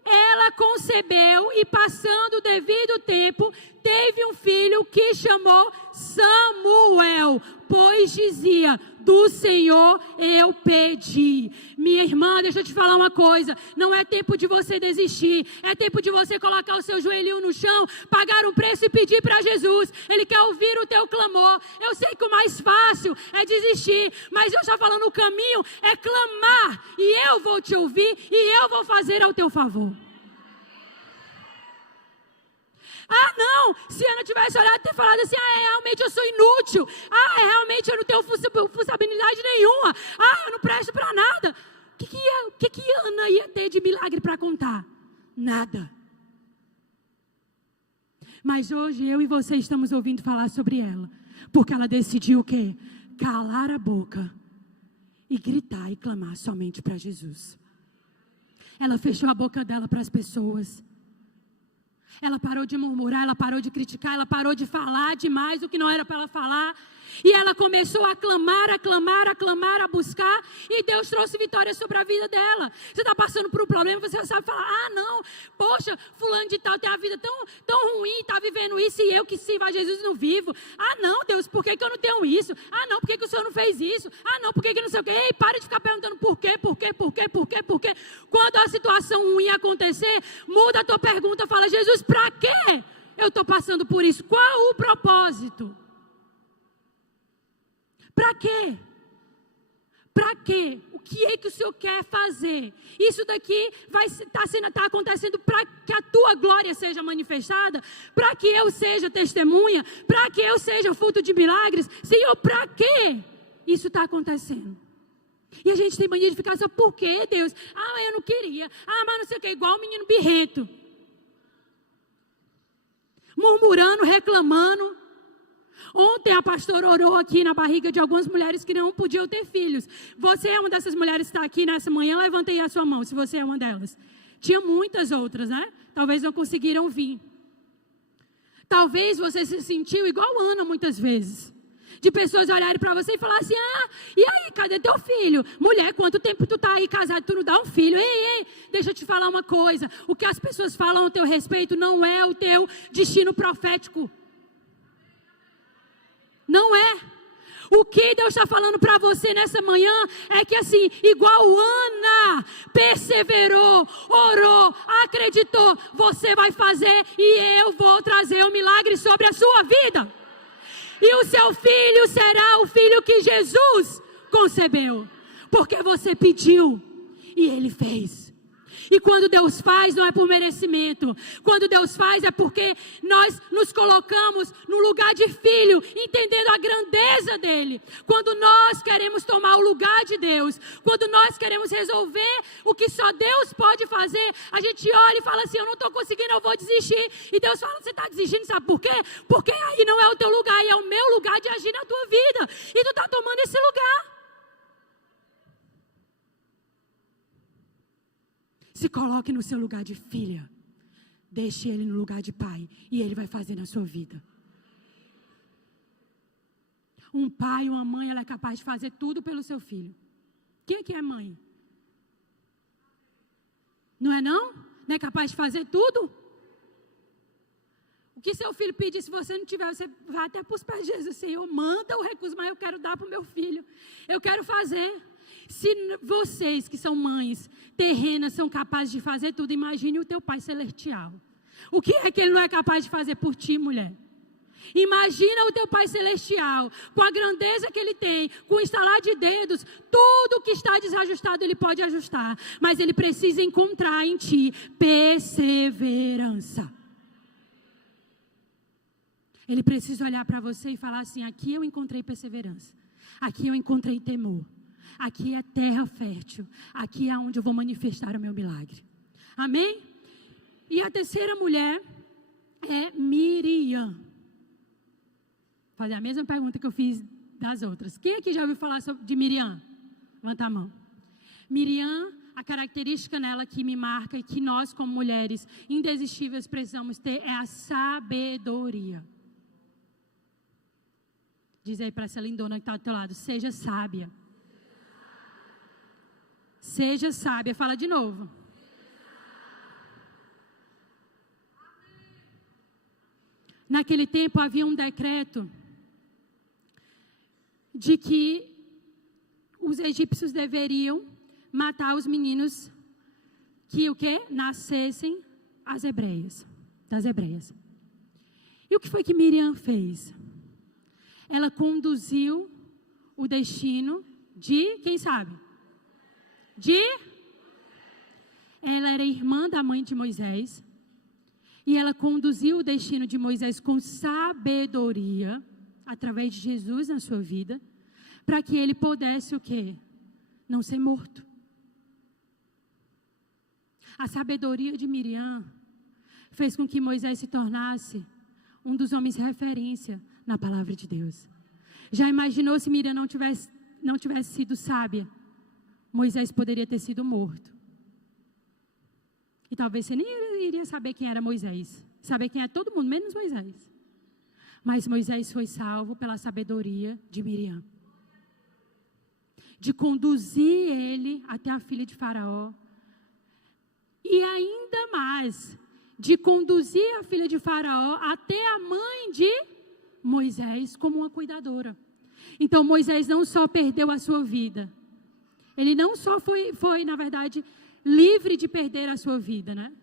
ela concebeu e, passando o devido tempo, teve um filho que chamou Samuel, pois dizia: do Senhor eu pedi. Minha irmã, deixa eu te falar uma coisa, não é tempo de você desistir, é tempo de você colocar o seu joelhinho no chão, pagar um preço e pedir para Jesus. Ele quer ouvir o teu clamor. Eu sei que o mais fácil é desistir, mas eu estou falando, o caminho é clamar, e eu vou te ouvir e eu vou fazer ao teu favor. Ah, não, se Ana tivesse olhado e ter falado assim: realmente eu sou inútil, realmente eu não tenho funcionalidade nenhuma, eu não presto para nada. O que Ana ia ter de milagre para contar? Nada. Mas hoje eu e você estamos ouvindo falar sobre ela, porque ela decidiu o quê? Calar a boca e gritar e clamar somente para Jesus. Ela fechou a boca dela para as pessoas. Ela parou de murmurar, ela parou de criticar, ela parou de falar demais o que não era para ela falar. E ela começou a clamar, a clamar, a clamar, a buscar. E Deus trouxe vitória sobre a vida dela. Você está passando por um problema, você sabe falar: não, poxa, fulano de tal tem a vida tão ruim, está vivendo isso, e eu que sirvo a Jesus não vivo. Não, Deus, por que eu não tenho isso? Não, por que o Senhor não fez isso? Não, por que não sei o quê? Ei, para de ficar perguntando por quê. Quando a situação ruim acontecer, muda a tua pergunta, fala: Jesus, para quê eu estou passando por isso? Qual o propósito? Para quê? Para quê? O que é que o Senhor quer fazer? Isso daqui está acontecendo para que a tua glória seja manifestada, para que eu seja testemunha, para que eu seja fruto de milagres. Senhor, para quê isso está acontecendo? E a gente tem mania de ficar só: por quê, Deus? Eu não queria. Mas não sei o quê, igual um menino birrento, murmurando, reclamando. Ontem a pastora orou aqui na barriga de algumas mulheres que não podiam ter filhos. Você é uma dessas mulheres que está aqui nessa manhã? Levanta aí a sua mão, se você é uma delas. Tinha muitas outras, né? Talvez não conseguiram vir. Talvez você se sentiu igual Ana muitas vezes. De pessoas olharem para você e falar assim: e aí, cadê teu filho? Mulher, quanto tempo tu tá aí casado, tu não dá um filho? Ei, deixa eu te falar uma coisa. O que as pessoas falam ao teu respeito não é o teu destino profético. Não é. O que Deus está falando para você nessa manhã é que, assim, igual Ana perseverou, orou, acreditou, você vai fazer, e eu vou trazer um milagre sobre a sua vida. E o seu filho será o filho que Jesus concebeu, porque você pediu e Ele fez. E quando Deus faz, não é por merecimento. Quando Deus faz, é porque nós nos colocamos no lugar de filho, entendendo a grandeza dEle. Quando nós queremos tomar o lugar de Deus, quando nós queremos resolver o que só Deus pode fazer, a gente olha e fala assim: eu não estou conseguindo, eu vou desistir. E Deus fala: você está desistindo, sabe por quê? Porque aí não é o teu lugar, aí é o meu lugar de agir na tua vida. E tu está tomando esse lugar. Se coloque no seu lugar de filha. Deixe Ele no lugar de pai. E Ele vai fazer na sua vida. Um pai, uma mãe, ela é capaz de fazer tudo pelo seu filho. Quem é que é mãe? Não é não? Não é capaz de fazer tudo? O que seu filho pedir, se você não tiver, você vai até para os pés de Jesus. Senhor, manda o recurso, mas eu quero dar para o meu filho. Eu quero fazer. Se vocês que são mães terrenas são capazes de fazer tudo, imagine o teu pai celestial. O que é que ele não é capaz de fazer por ti, mulher? Imagina o teu pai celestial, com a grandeza que ele tem, com o estalar de dedos, tudo que está desajustado ele pode ajustar. Mas ele precisa encontrar em ti perseverança. Ele precisa olhar para você e falar assim: aqui eu encontrei perseverança, aqui eu encontrei temor, aqui é terra fértil, aqui é onde eu vou manifestar o meu milagre. Amém? E a terceira mulher é Miriam. Vou fazer a mesma pergunta que eu fiz das outras. Quem aqui já ouviu falar de Miriam? Levanta a mão. Miriam, a característica nela que me marca e que nós como mulheres indesistíveis precisamos ter é a sabedoria. Diz aí para essa lindona que está do teu lado: seja sábia. Seja sábia. Fala de novo. Naquele tempo havia um decreto de que os egípcios deveriam matar os meninos que o quê? Nascessem das hebreias. E o que foi que Miriam fez? Ela conduziu o destino de, quem sabe? Ela era irmã da mãe de Moisés. E ela conduziu o destino de Moisés com sabedoria, através de Jesus na sua vida, para que ele pudesse o quê? Não ser morto. A sabedoria de Miriam fez com que Moisés se tornasse um dos homens referência na palavra de Deus. Já imaginou se Miriam não tivesse sido sábia? Moisés poderia ter sido morto. E talvez você nem iria saber quem era Moisés. Saber quem é todo mundo, menos Moisés. Mas Moisés foi salvo pela sabedoria de Miriam. De conduzir ele até a filha de Faraó. E ainda mais, de conduzir a filha de Faraó até a mãe de Moisés como uma cuidadora. Então Moisés não só perdeu a sua vida. Ele não só foi na verdade, livre de perder a sua vida, né?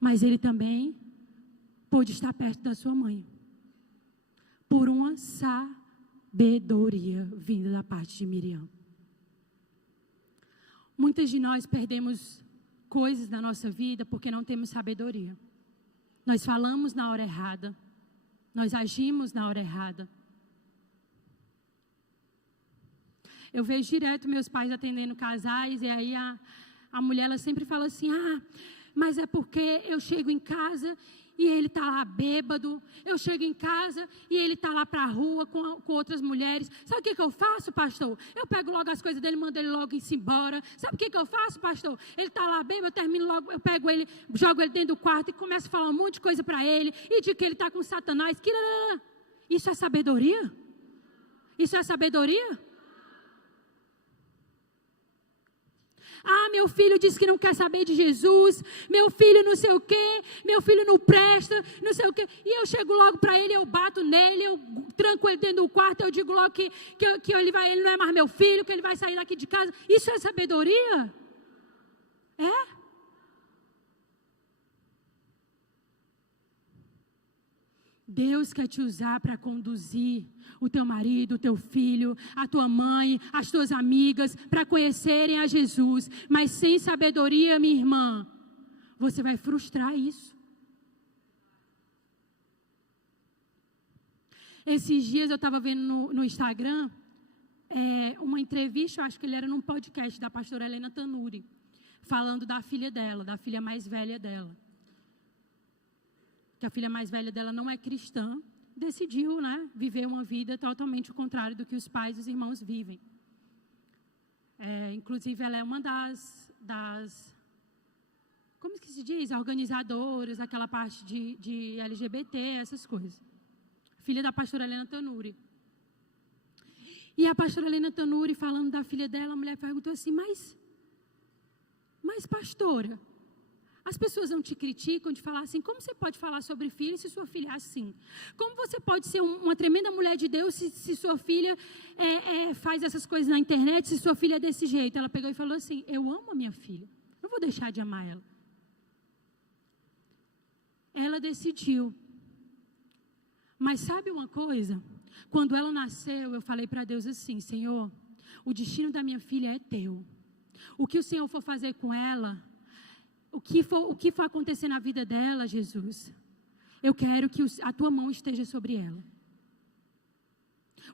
Mas ele também pôde estar perto da sua mãe. Por uma sabedoria vinda da parte de Miriam. Muitas de nós perdemos coisas na nossa vida porque não temos sabedoria. Nós falamos na hora errada. Nós agimos na hora errada. Eu vejo direto meus pais atendendo casais e aí a mulher, ela sempre fala assim: mas é porque eu chego em casa e ele está lá bêbado. Eu chego em casa e ele está lá para a rua com outras mulheres. Sabe o que eu faço, pastor? Eu pego logo as coisas dele, mando ele logo ir embora. Sabe o que eu faço, pastor? Ele está lá bêbado, eu termino logo, eu pego ele, jogo ele dentro do quarto e começo a falar um monte de coisa para ele. E de que ele está com Satanás. Isso é sabedoria? Isso é sabedoria? Meu filho disse que não quer saber de Jesus, meu filho não sei o quê, meu filho não presta, não sei o quê. E eu chego logo para ele, eu bato nele, eu tranco ele dentro do quarto, eu digo logo que ele não é mais meu filho, que ele vai sair daqui de casa. Isso é sabedoria? É? Deus quer te usar para conduzir o teu marido, o teu filho, a tua mãe, as tuas amigas, para conhecerem a Jesus. Mas sem sabedoria, minha irmã, você vai frustrar isso. Esses dias eu estava vendo no Instagram uma entrevista, eu acho que ele era num podcast da pastora Helena Tanuri, falando da filha dela, da filha mais velha dela. Que a filha mais velha dela não é cristã, decidiu, né, viver uma vida totalmente o contrário do que os pais e os irmãos vivem. Inclusive, ela é uma das como que se diz? Organizadoras, aquela parte de LGBT, essas coisas. Filha da pastora Helena Tanuri. E a pastora Helena Tanuri, falando da filha dela, a mulher perguntou assim: mas pastora, as pessoas não te criticam de falar assim, como você pode falar sobre filho se sua filha é assim? Como você pode ser uma tremenda mulher de Deus se sua filha faz essas coisas na internet, se sua filha é desse jeito? Ela pegou e falou assim: eu amo a minha filha, não vou deixar de amar ela. Ela decidiu. Mas sabe uma coisa? Quando ela nasceu, eu falei para Deus assim: Senhor, o destino da minha filha é teu. O que o Senhor for fazer com ela, o que for acontecer na vida dela, Jesus, eu quero que a tua mão esteja sobre ela.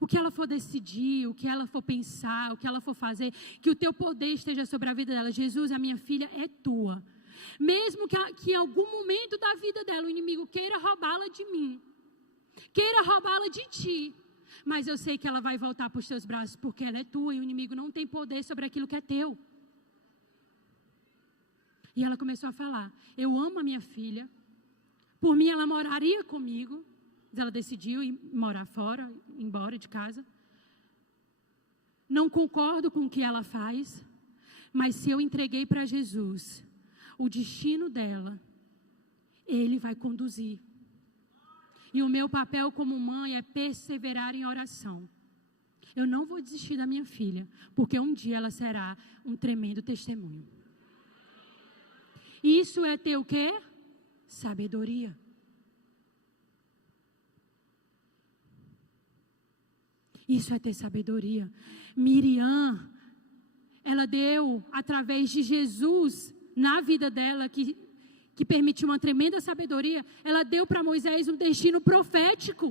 O que ela for decidir, o que ela for pensar, o que ela for fazer, que o teu poder esteja sobre a vida dela. Jesus, a minha filha é tua. Mesmo que em algum momento da vida dela o inimigo queira roubá-la de mim, queira roubá-la de ti, mas eu sei que ela vai voltar para os teus braços, porque ela é tua e o inimigo não tem poder sobre aquilo que é teu. E ela começou a falar, eu amo a minha filha, por mim ela moraria comigo, mas ela decidiu ir morar fora, ir embora de casa. Não concordo com o que ela faz, mas se eu entreguei para Jesus o destino dela, Ele vai conduzir. E o meu papel como mãe é perseverar em oração. Eu não vou desistir da minha filha, porque um dia ela será um tremendo testemunho. Isso é ter o quê? Sabedoria. Isso é ter sabedoria. Miriam, ela deu, através de Jesus, na vida dela, que permitiu uma tremenda sabedoria, ela deu para Moisés um destino profético.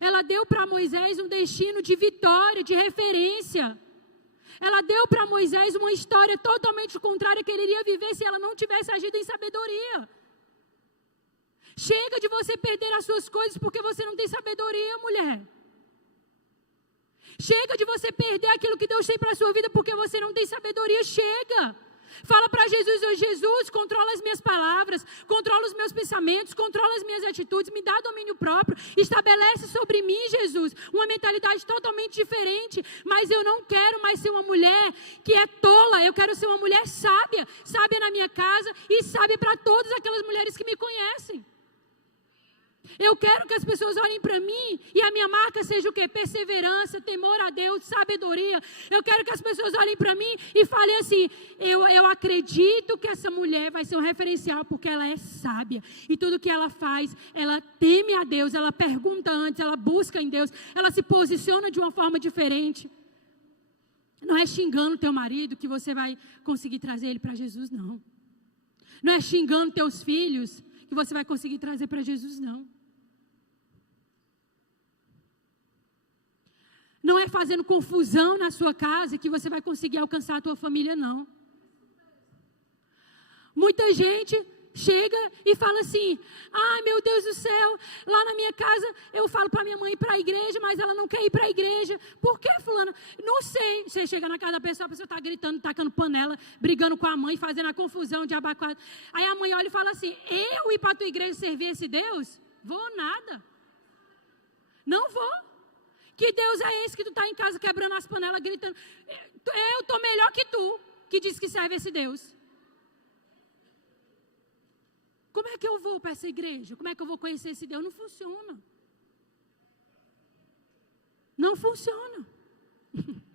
Ela deu para Moisés um destino de vitória, de referência. Ela deu para Moisés uma história totalmente contrária que ele iria viver se ela não tivesse agido em sabedoria. Chega de você perder as suas coisas porque você não tem sabedoria, mulher. Chega de você perder aquilo que Deus tem para a sua vida porque você não tem sabedoria. Chega. Fala para Jesus, oh, Jesus, controla as minhas palavras, controla os meus pensamentos, controla as minhas atitudes, me dá domínio próprio, estabelece sobre mim, Jesus, uma mentalidade totalmente diferente, mas eu não quero mais ser uma mulher que é tola, eu quero ser uma mulher sábia, sábia na minha casa e sábia para todas aquelas mulheres que me conhecem. Eu quero que as pessoas olhem para mim e a minha marca seja o quê? Perseverança, temor a Deus, sabedoria. Eu quero que as pessoas olhem para mim e falem assim, eu acredito que essa mulher vai ser um referencial porque ela é sábia. E tudo que ela faz, ela teme a Deus, ela pergunta antes, ela busca em Deus, ela se posiciona de uma forma diferente. Não é xingando teu marido que você vai conseguir trazer ele para Jesus, não. Não é xingando teus filhos que você vai conseguir trazer para Jesus, não. Não é fazendo confusão na sua casa que você vai conseguir alcançar a tua família, não. Muita gente chega e fala assim, ai meu Deus do céu, lá na minha casa eu falo para minha mãe ir para a igreja, mas ela não quer ir para a igreja. Por que, fulana? Não sei. Você chega na casa da pessoa, a pessoa está gritando, tacando panela, brigando com a mãe, fazendo a confusão de abacate. Aí a mãe olha e fala assim, eu ir para a tua igreja servir esse Deus? Vou nada. Não vou. Que Deus é esse que tu está em casa quebrando as panelas, gritando? Eu estou melhor que tu, que diz que serve esse Deus. Como é que eu vou para essa igreja? Como é que eu vou conhecer esse Deus? Não funciona. Não funciona.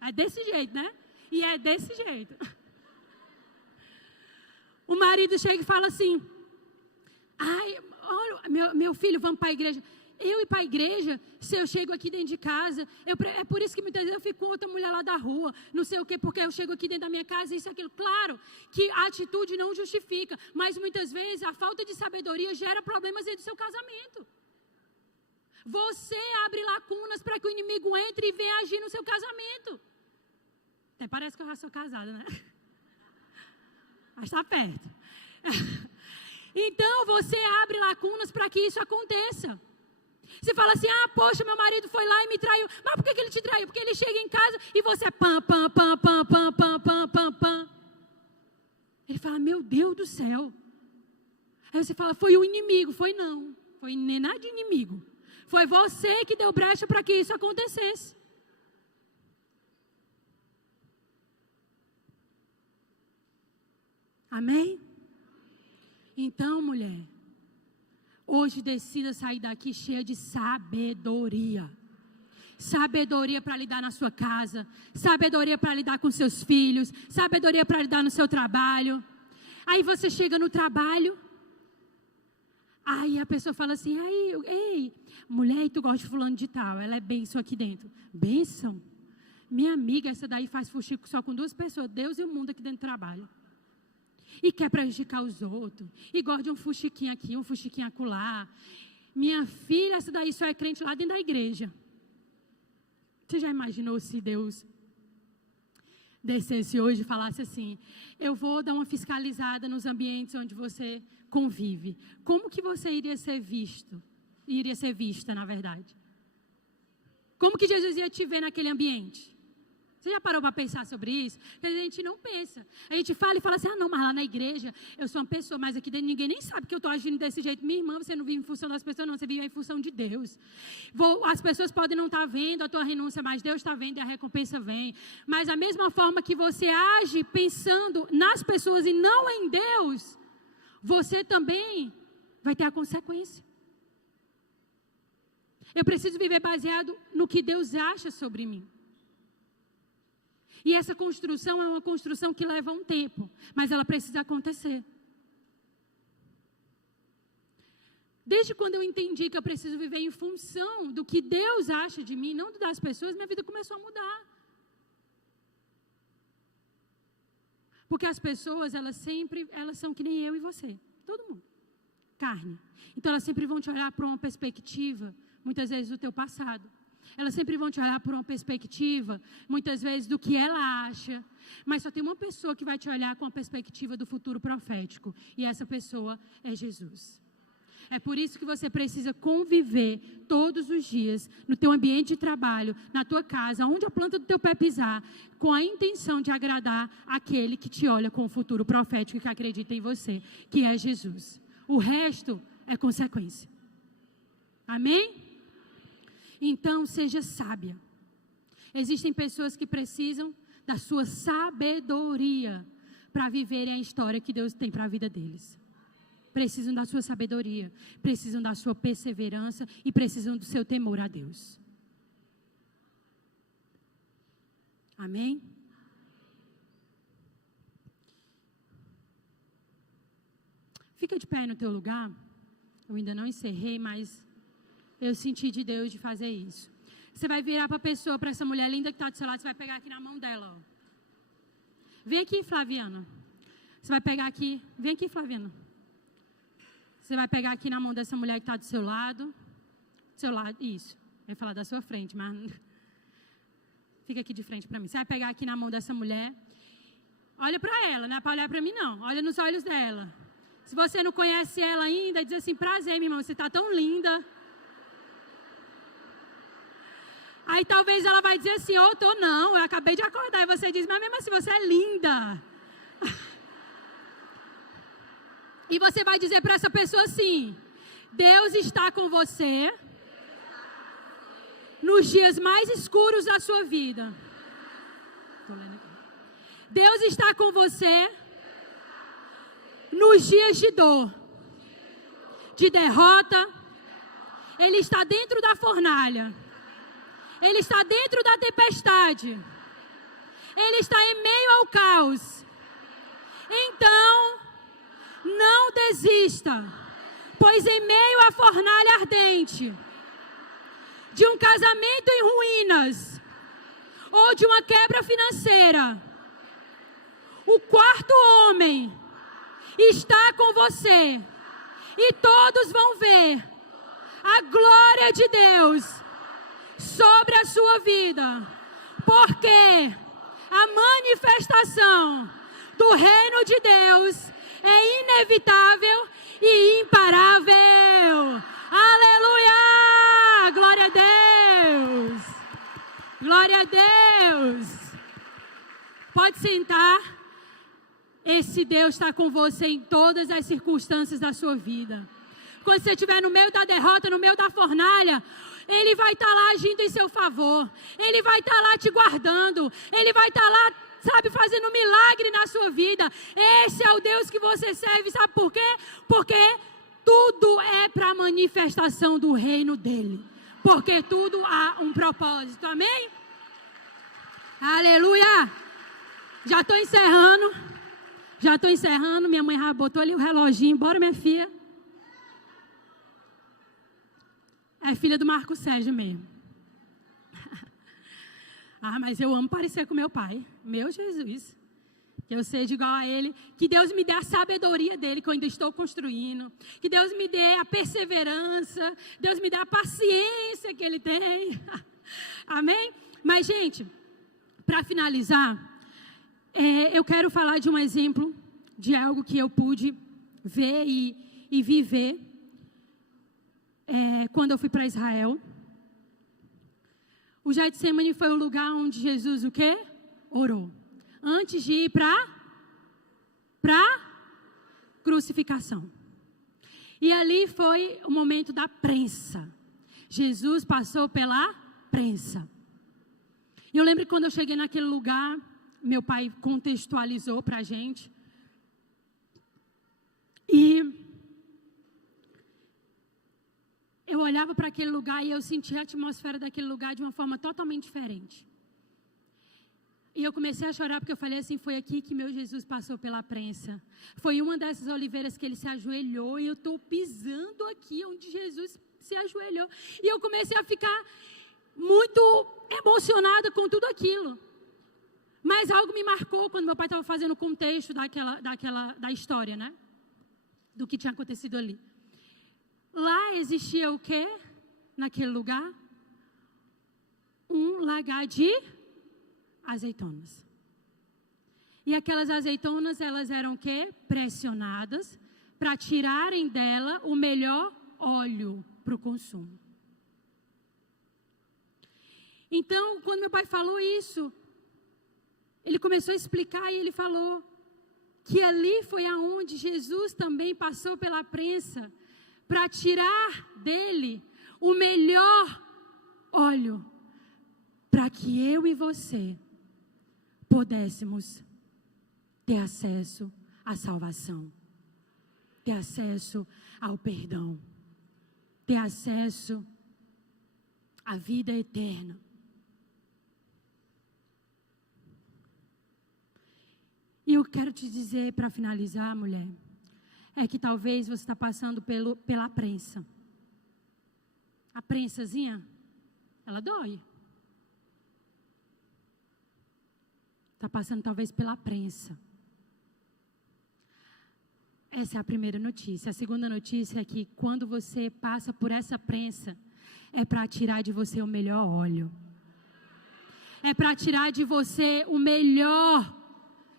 É desse jeito, né? E é desse jeito. O marido chega e fala assim, ai, olha, meu filho, vamos para a igreja. Eu ir para a igreja, se eu chego aqui dentro de casa, é por isso que muitas vezes eu fico com outra mulher lá da rua, não sei o quê, porque eu chego aqui dentro da minha casa, isso, aquilo. Claro que a atitude não justifica, mas muitas vezes a falta de sabedoria gera problemas dentro do seu casamento. Você abre lacunas para que o inimigo entre e venha agir no seu casamento. Até parece que eu já sou casada, né? Mas está perto. Então você abre lacunas para que isso aconteça. Você fala assim, poxa, meu marido foi lá e me traiu. Mas por que ele te traiu? Porque ele chega em casa e você pam, pam, pam, pam, pam, pam, pam, pam, pam. Ele fala, meu Deus do céu. Aí você fala, foi o inimigo. Foi não. Foi nem nada de inimigo. Foi você que deu brecha para que isso acontecesse. Amém? Então, mulher, hoje decida sair daqui cheia de sabedoria. Sabedoria para lidar na sua casa. Sabedoria para lidar com seus filhos. Sabedoria para lidar no seu trabalho. Aí você chega no trabalho. Aí a pessoa fala assim, ei, mulher, tu gosta de fulano de tal. Ela é bênção aqui dentro. Bênção? Minha amiga, essa daí faz fuxico só com 2 pessoas. Deus e o mundo aqui dentro do trabalho. e quer prejudicar os outros, e gosta de um fuxiquinho aqui, um fuxiquinho acolá. Minha filha, essa daí só é crente lá dentro da igreja. Você já imaginou se Deus descesse hoje e falasse assim: eu vou dar uma fiscalizada nos ambientes onde você convive? Como que você iria ser visto? Iria ser vista, na verdade. Como que Jesus ia te ver naquele ambiente? Você já parou para pensar sobre isso? Porque a gente não pensa. A gente fala e fala assim: ah, não, mas lá na igreja eu sou uma pessoa, mas aqui dentro ninguém nem sabe que eu estou agindo desse jeito. Minha irmã, você não vive em função das pessoas, não, você vive em função de Deus. As pessoas podem não estar vendo a tua renúncia, mas Deus está vendo e a recompensa vem. Mas a mesma forma que você age pensando nas pessoas e não em Deus, você também vai ter a consequência. Eu preciso viver baseado no que Deus acha sobre mim. E essa construção é uma construção que leva um tempo, mas ela precisa acontecer. Desde quando eu entendi que eu preciso viver em função do que Deus acha de mim, não das pessoas, minha vida começou a mudar. Porque as pessoas, elas são que nem eu e você, todo mundo, carne. Então elas sempre vão te olhar para uma perspectiva, muitas vezes do teu passado. Elas sempre vão te olhar por uma perspectiva, muitas vezes, do que ela acha. Mas só tem uma pessoa que vai te olhar com a perspectiva do futuro profético. E essa pessoa é Jesus. É por isso que você precisa conviver todos os dias, no teu ambiente de trabalho, na tua casa, onde a planta do teu pé pisar, com a intenção de agradar aquele que te olha com o futuro profético e que acredita em você, que é Jesus. O resto é consequência. Amém? Então, seja sábia. Existem pessoas que precisam da sua sabedoria para viverem a história que Deus tem para a vida deles. Precisam da sua sabedoria, precisam da sua perseverança e precisam do seu temor a Deus. Amém? Fica de pé no teu lugar. Eu ainda não encerrei, mas eu senti de Deus de fazer isso. Você vai virar para a pessoa, para essa mulher linda que está do seu lado, você vai pegar aqui na mão dela. Ó. Vem aqui, Flaviana. Você vai pegar aqui. Vem aqui, Flaviana. Você vai pegar aqui na mão dessa mulher que está do seu lado. Do seu lado, isso. Eu ia falar da sua frente, mas fica aqui de frente para mim. Você vai pegar aqui na mão dessa mulher. Olha para ela, não é para olhar para mim, não. Olha nos olhos dela. Se você não conhece ela ainda, diz assim: prazer, minha irmã, você está tão linda. Aí talvez ela vai dizer assim: ô, tô não, eu acabei de acordar. E você diz: mas mesmo assim, você é linda. E você vai dizer para essa pessoa assim: Deus está com você nos dias mais escuros da sua vida. Deus está com você nos dias de dor, de derrota. Ele está dentro da fornalha. Ele está dentro da tempestade. Ele está em meio ao caos. Então, não desista, pois em meio à fornalha ardente, de um casamento em ruínas, ou de uma quebra financeira, o quarto homem está com você, e todos vão ver a glória de Deus sobre a sua vida, porque a manifestação do reino de Deus é inevitável e imparável. Aleluia! Glória a Deus! Glória a Deus! Pode sentar. Esse Deus está com você em todas as circunstâncias da sua vida. Quando você estiver no meio da derrota, no meio da fornalha, Ele vai estar lá agindo em seu favor. Ele vai estar lá te guardando. Ele vai estar lá, sabe, fazendo um milagre na sua vida. Esse é o Deus que você serve. Sabe por quê? Porque tudo é para a manifestação do reino dEle. Porque tudo há um propósito. Amém? Aleluia! Já estou encerrando. Minha mãe já botou ali o reloginho. Bora, minha filha. É filha do Marco Sérgio mesmo. Ah, mas eu amo parecer com meu pai. Meu Jesus. que eu seja igual a Ele, que Deus me dê a sabedoria dEle, que eu ainda estou construindo, que Deus me dê a perseverança, Deus me dê a paciência que Ele tem, amém? Mas, gente, para finalizar, eu quero falar de um exemplo, de algo que eu pude ver e viver, quando eu fui para Israel. O Getsemane foi o lugar onde Jesus o quê? Orou. Antes de ir para crucificação. E ali foi o momento da prensa. Jesus passou pela prensa. E eu lembro que quando eu cheguei naquele lugar, meu pai contextualizou para a gente. E eu olhava para aquele lugar e eu sentia a atmosfera daquele lugar de uma forma totalmente diferente. E eu comecei a chorar porque eu falei assim, foi aqui que meu Jesus passou pela prensa. Foi uma dessas oliveiras que ele se ajoelhou e eu estou pisando aqui onde Jesus se ajoelhou. E eu comecei a ficar muito emocionada com tudo aquilo. Mas algo me marcou quando meu pai estava fazendo o contexto da história, né? Do que tinha acontecido ali. Lá existia o quê? Naquele lugar? Um lagar de azeitonas. E aquelas azeitonas, elas eram o quê? Pressionadas para tirarem dela o melhor óleo para o consumo. Então, quando meu pai falou isso, ele começou a explicar e ele falou que ali foi aonde Jesus também passou pela prensa para tirar dele o melhor óleo, para que eu e você pudéssemos ter acesso à salvação, ter acesso ao perdão, ter acesso à vida eterna. E eu quero te dizer, para finalizar, mulher, é que talvez você está passando pela prensa. A prensazinha, ela dói. Está passando talvez pela prensa. Essa é a primeira notícia. A segunda notícia é que quando você passa por essa prensa, é para tirar de você o melhor óleo. É para tirar de você o melhor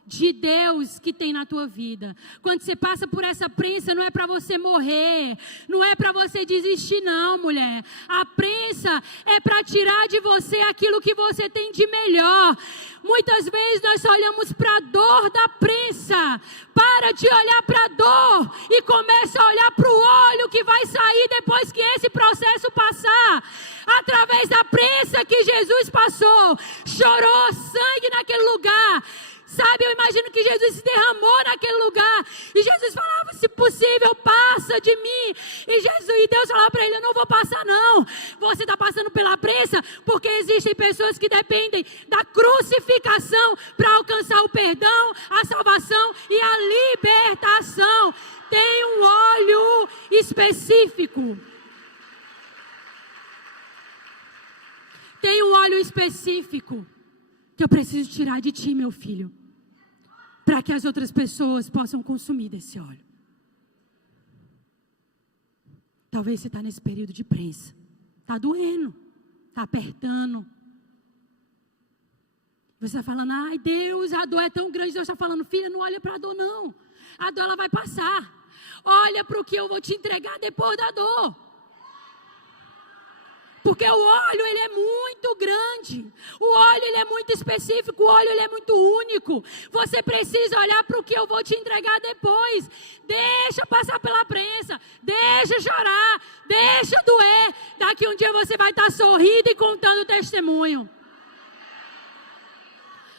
de Deus que tem na tua vida. Quando você passa por essa prensa, não é para você morrer, não é para você desistir não, mulher. A prensa é para tirar de você aquilo que você tem de melhor. Muitas vezes nós só olhamos para a dor da prensa. Para de olhar para a dor e começa a olhar para o óleo que vai sair depois que esse processo passar. Através da prensa que Jesus passou, chorou sangue naquele lugar. Sabe, eu imagino que Jesus se derramou naquele lugar. E Jesus falava, se possível, passa de mim. E Deus falava para ele, eu não vou passar não. Você está passando pela prensa porque existem pessoas que dependem da crucificação para alcançar o perdão, a salvação e a libertação. Tem um óleo específico. Tem um óleo específico que eu preciso tirar de ti, meu filho, para que as outras pessoas possam consumir desse óleo. Talvez você está nesse período de prensa. Está doendo, está apertando. Você está falando, ai Deus, a dor é tão grande. Deus está falando, filha, não olha para a dor não. A dor ela vai passar. Olha para o que eu vou te entregar depois da dor. Porque o óleo, ele é muito grande. O óleo, ele é muito específico. O óleo, ele é muito único. Você precisa olhar para o que eu vou te entregar depois. Deixa passar pela prensa. Deixa chorar. Deixa doer. Daqui um dia você vai estar sorrindo e contando o testemunho.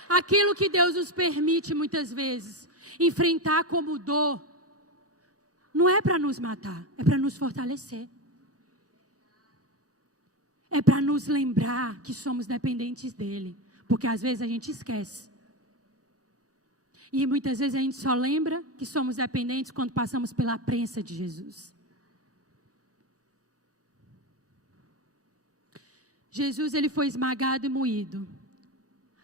Aquilo que Deus nos permite muitas vezes enfrentar como dor, não é para nos matar, é para nos fortalecer. É para nos lembrar que somos dependentes dEle. Porque às vezes a gente esquece. E muitas vezes a gente só lembra que somos dependentes quando passamos pela prensa de Jesus. Jesus, ele foi esmagado e moído.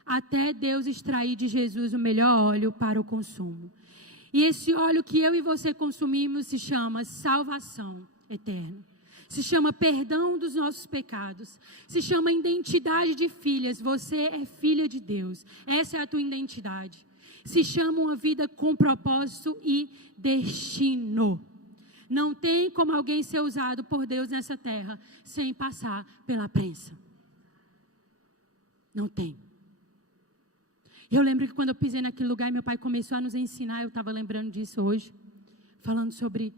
até Deus extrair de Jesus o melhor óleo para o consumo. E esse óleo que eu e você consumimos se chama salvação eterna. Se chama perdão dos nossos pecados. Se chama identidade de filhas. Você é filha de Deus. Essa é a tua identidade. Se chama uma vida com propósito e destino. Não tem como alguém ser usado por Deus nessa terra sem passar pela prensa. Não tem. Eu lembro que quando eu pisei naquele lugar, meu pai começou a nos ensinar, eu estava lembrando disso hoje, falando sobre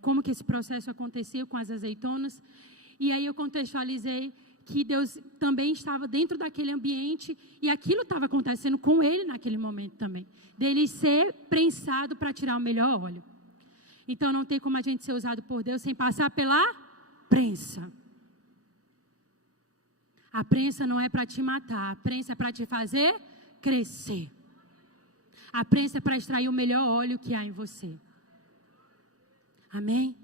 como que esse processo acontecia com as azeitonas. E aí eu contextualizei que Deus também estava dentro daquele ambiente e aquilo estava acontecendo com ele naquele momento também. Dele ser prensado para tirar o melhor óleo. Então não tem como a gente ser usado por Deus sem passar pela prensa. A prensa não é para te matar, a prensa é para te fazer crescer. A prensa é para extrair o melhor óleo que há em você. Amém?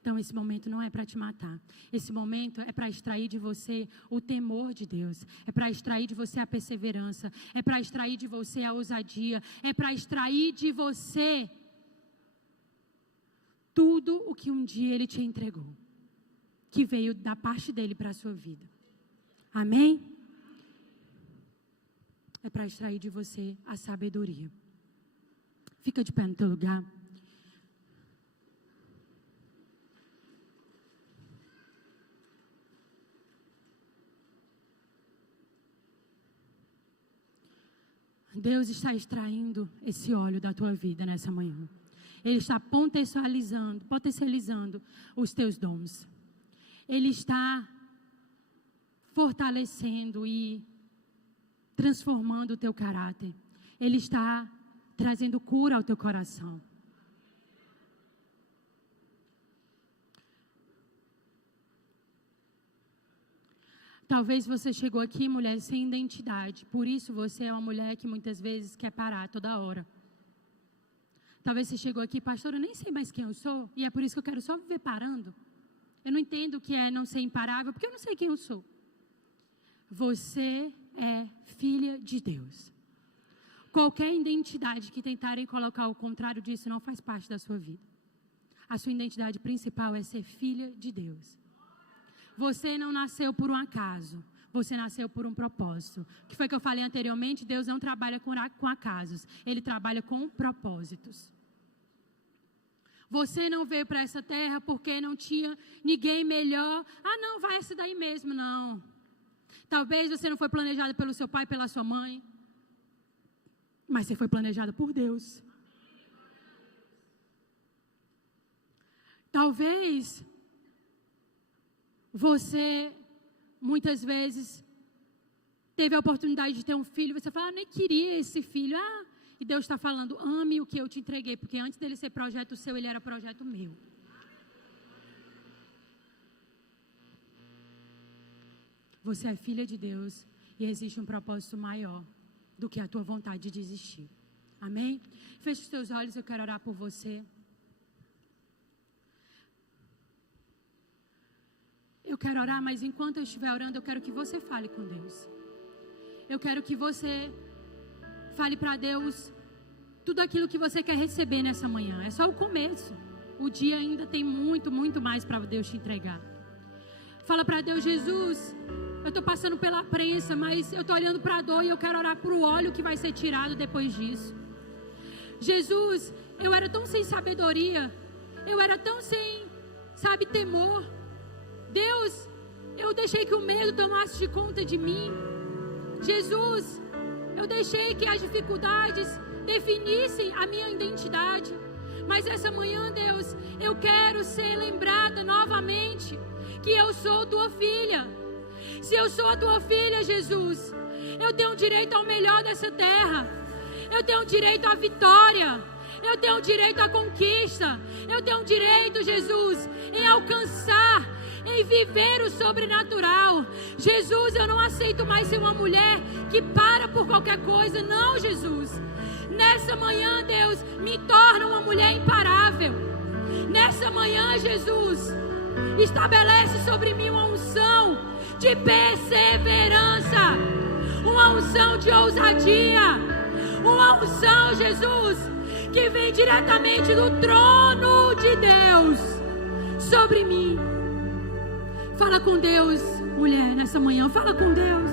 Então esse momento não é para te matar. Esse momento é para extrair de você o temor de Deus. É para extrair de você a perseverança. É para extrair de você a ousadia. É para extrair de você tudo o que um dia Ele te entregou. Que veio da parte dEle para a sua vida. Amém? É para extrair de você a sabedoria. Fica de pé no teu lugar. Deus está extraindo esse óleo da tua vida nessa manhã. Ele está potencializando os teus dons. Ele está fortalecendo e transformando o teu caráter. Ele está trazendo cura ao teu coração. Talvez você chegou aqui, mulher, sem identidade. Por isso você é uma mulher que muitas vezes quer parar toda hora. Talvez você chegou aqui, pastor, eu nem sei mais quem eu sou. E é por isso que eu quero só viver parando. Eu não entendo o que é não ser imparável, porque eu não sei quem eu sou. Você é filha de Deus. Qualquer identidade que tentarem colocar o contrário disso não faz parte da sua vida. A sua identidade principal é ser filha de Deus. Você não nasceu por um acaso. Você nasceu por um propósito. O que foi que eu falei anteriormente? Deus não trabalha com acasos. Ele trabalha com propósitos. Você não veio para essa terra porque não tinha ninguém melhor. Ah, não, vai essa daí mesmo, não. Talvez você não foi planejado pelo seu pai, pela sua mãe. Mas você foi planejado por Deus. Talvez você, muitas vezes, teve a oportunidade de ter um filho. Você fala, nem queria esse filho. E Deus está falando, ame o que eu te entreguei. Porque antes dele ser projeto seu, ele era projeto meu. Você é filha de Deus e existe um propósito maior do que a tua vontade de desistir. Amém? Feche os teus olhos, eu quero orar por você. Eu quero orar, mas enquanto eu estiver orando, eu quero que você fale com Deus. Eu quero que você fale para Deus tudo aquilo que você quer receber nessa manhã. É só o começo. O dia ainda tem muito, muito mais para Deus te entregar. Fala para Deus, Jesus, eu estou passando pela prensa, mas eu estou olhando para a dor e eu quero orar para o óleo que vai ser tirado depois disso. Jesus, eu era tão sem sabedoria, eu era tão sem, temor. Deus, eu deixei que o medo tomasse de conta de mim. Jesus, eu deixei que as dificuldades definissem a minha identidade. Mas essa manhã, Deus, eu quero ser lembrada novamente que eu sou tua filha. Se eu sou a tua filha, Jesus, eu tenho direito ao melhor dessa terra. Eu tenho direito à vitória. Eu tenho direito à conquista. Eu tenho direito, Jesus, em alcançar, em viver o sobrenatural. Jesus, eu não aceito mais ser uma mulher que para por qualquer coisa. Não, Jesus. Nessa manhã, Deus, me torna uma mulher imparável. Nessa manhã, Jesus, estabelece sobre mim uma unção de perseverança, uma unção de ousadia, uma unção, Jesus, que vem diretamente do trono de Deus sobre mim. Fala com Deus, mulher, nessa manhã. Fala com Deus.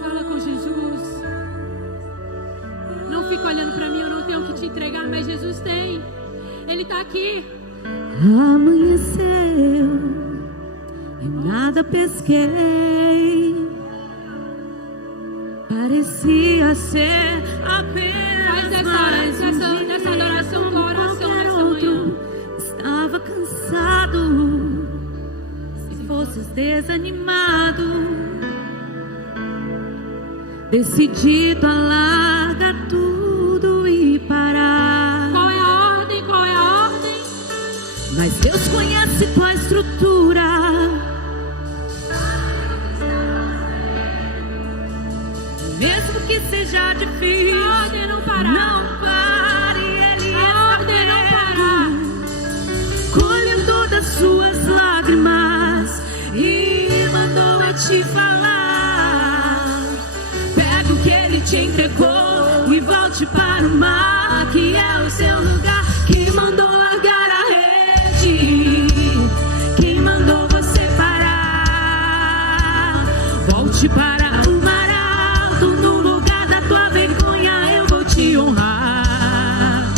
Fala com Jesus. Não fica olhando para mim, eu não tenho o que te entregar, mas Jesus tem. Ele está aqui. Amanheceu e nada pesquei. Parecia ser apenas mais um dia. Dessa adoração com a oração nessa manhã. Estava cansado, se fosses desanimado, decidido a largar tudo e parar. Qual é a ordem? Qual é a ordem? Mas Deus conhece tua estrutura. Mesmo que seja difícil, A ordem é não parar. não pare, Ele A ordem é não parar. colhe todas suas lágrimas e mandou a te falar. Pega o que Ele te entregou e volte para o mar, que é o seu lugar. Que mandou largar a rede, que mandou você parar. Volte para o mar alto, no lugar da tua vergonha eu vou te honrar.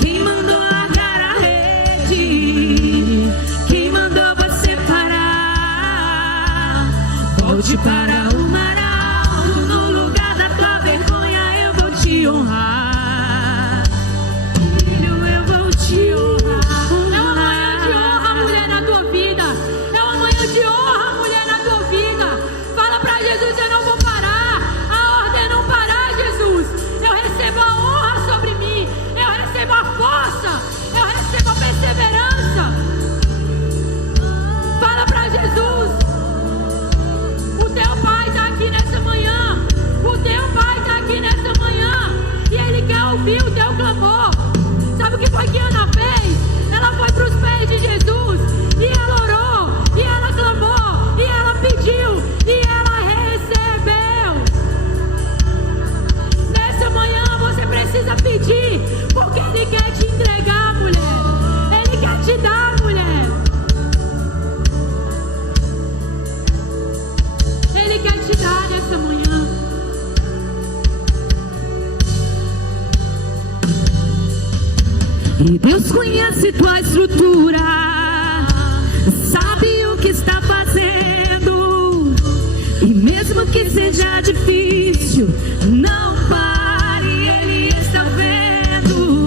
Quem mandou largar a rede, quem mandou você parar. Volte para o mar alto, no lugar da tua vergonha eu vou te honrar. Filho, eu vou te honrar. É uma manhã de honra, mulher, na tua vida. É uma manhã de honra, mulher, na tua vida. Fala pra Jesus, eu não vou parar. A ordem é não parar, Jesus. Eu recebo a honra sobre mim. Eu recebo a força. Eu recebo a perseverança. Fala pra Jesus. O teu Pai está aqui nessa manhã. O teu Pai está aqui nessa manhã. E Ele quer ouvir o teu clamor. Sabe o que foi que Ana fez? Ela foi para os pés de Jesus. E ela orou. E ela clamou. E ela pediu. E ela recebeu. Nessa manhã você precisa pedir. Porque Ele quer te entregar, mulher. Ele quer te dar, mulher. Ele quer te dar nessa manhã. E Deus conhece tua estrutura, sabe o que está fazendo. E mesmo que seja difícil, não pare, Ele está vendo.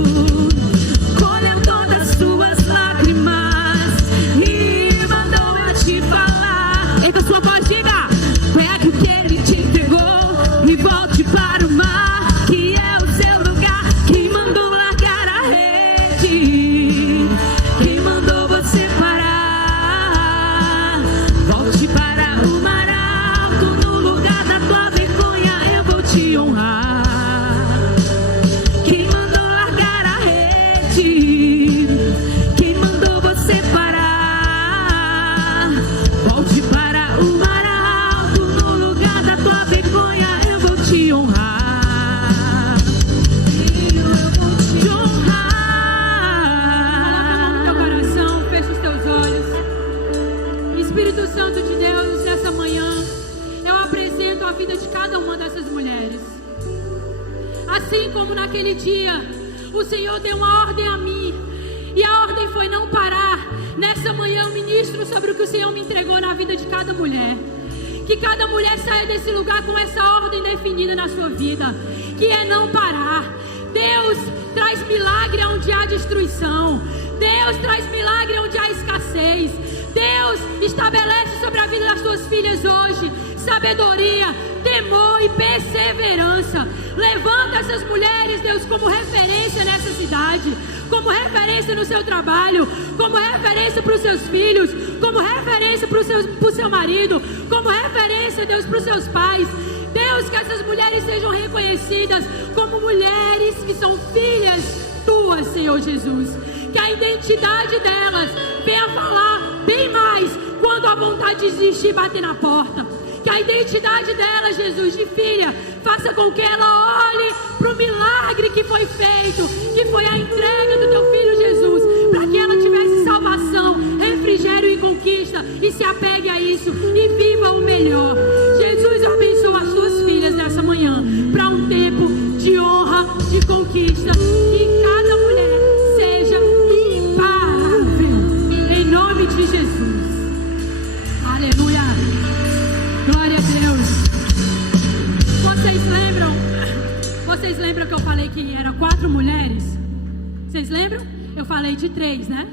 Colhe todas as tuas lágrimas e mandou eu te falar. Eita, sua voz, diga. Pega o que Ele te entregou e volte para o mar, que é o seu lugar. Que mandou largar a rede, que mandou você parar. Volte para o mar alto, no lugar da tua vergonha eu vou te honrar. Quem mandou largar a rede, quem mandou você parar. Volte para o mar alto, no lugar da tua vergonha eu vou te honrar. Filho, eu vou te Coloca no teu honrar. coração, fecha os teus olhos. Espírito Santo de Deus, nessa manhã, eu apresento a vida de cada uma dessas mulheres. Assim como naquele dia, o Senhor deu uma ordem a mim, e a ordem foi não parar. Nessa manhã eu ministro sobre o que o Senhor me entregou na vida de cada mulher. Que cada mulher saia desse lugar com essa ordem definida na sua vida, que é não parar. Deus traz milagre onde há destruição. Deus traz milagre onde há escassez. Deus estabelece sobre a vida das suas filhas hoje sabedoria, temor e perseverança. Levanta essas mulheres, Deus, como referência nessa cidade, como referência no seu trabalho, como referência para os seus filhos, como referência para o seu marido, como referência, Deus, para os seus pais. Deus, que essas mulheres sejam reconhecidas como mulheres que são filhas tuas, Senhor Jesus. Que a identidade delas venha falar bem mais quando a vontade de desistir bater na porta. Que a identidade dela, Jesus, de filha, faça com que ela olhe para o milagre que foi feito, que foi a entrega do teu filho Jesus, para que ela tivesse salvação, refrigério e conquista, e se apegue a isso e viva o melhor. Jesus, abençoa as tuas filhas nessa manhã, para um tempo de honra, de conquista, que cada mulher seja imparável, em nome de Jesus. Aleluia. Glória a Deus. Vocês lembram que eu falei que eram 4 mulheres? Vocês lembram? Eu falei de 3, né?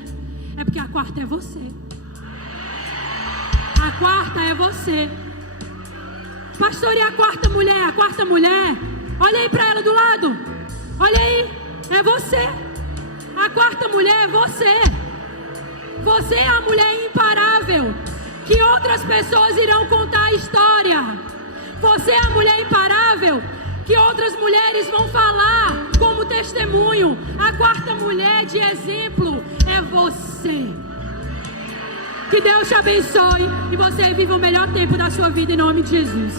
É porque a quarta é você. A quarta é você. Pastor, e a quarta mulher? A quarta mulher, olha aí para ela do lado. Olha aí, é você. A quarta mulher é você. Você é a mulher imparável, que outras pessoas irão contar a história. Você é a mulher imparável, que outras mulheres vão falar como testemunho. A quarta mulher de exemplo é você. Que Deus te abençoe e você viva o melhor tempo da sua vida em nome de Jesus.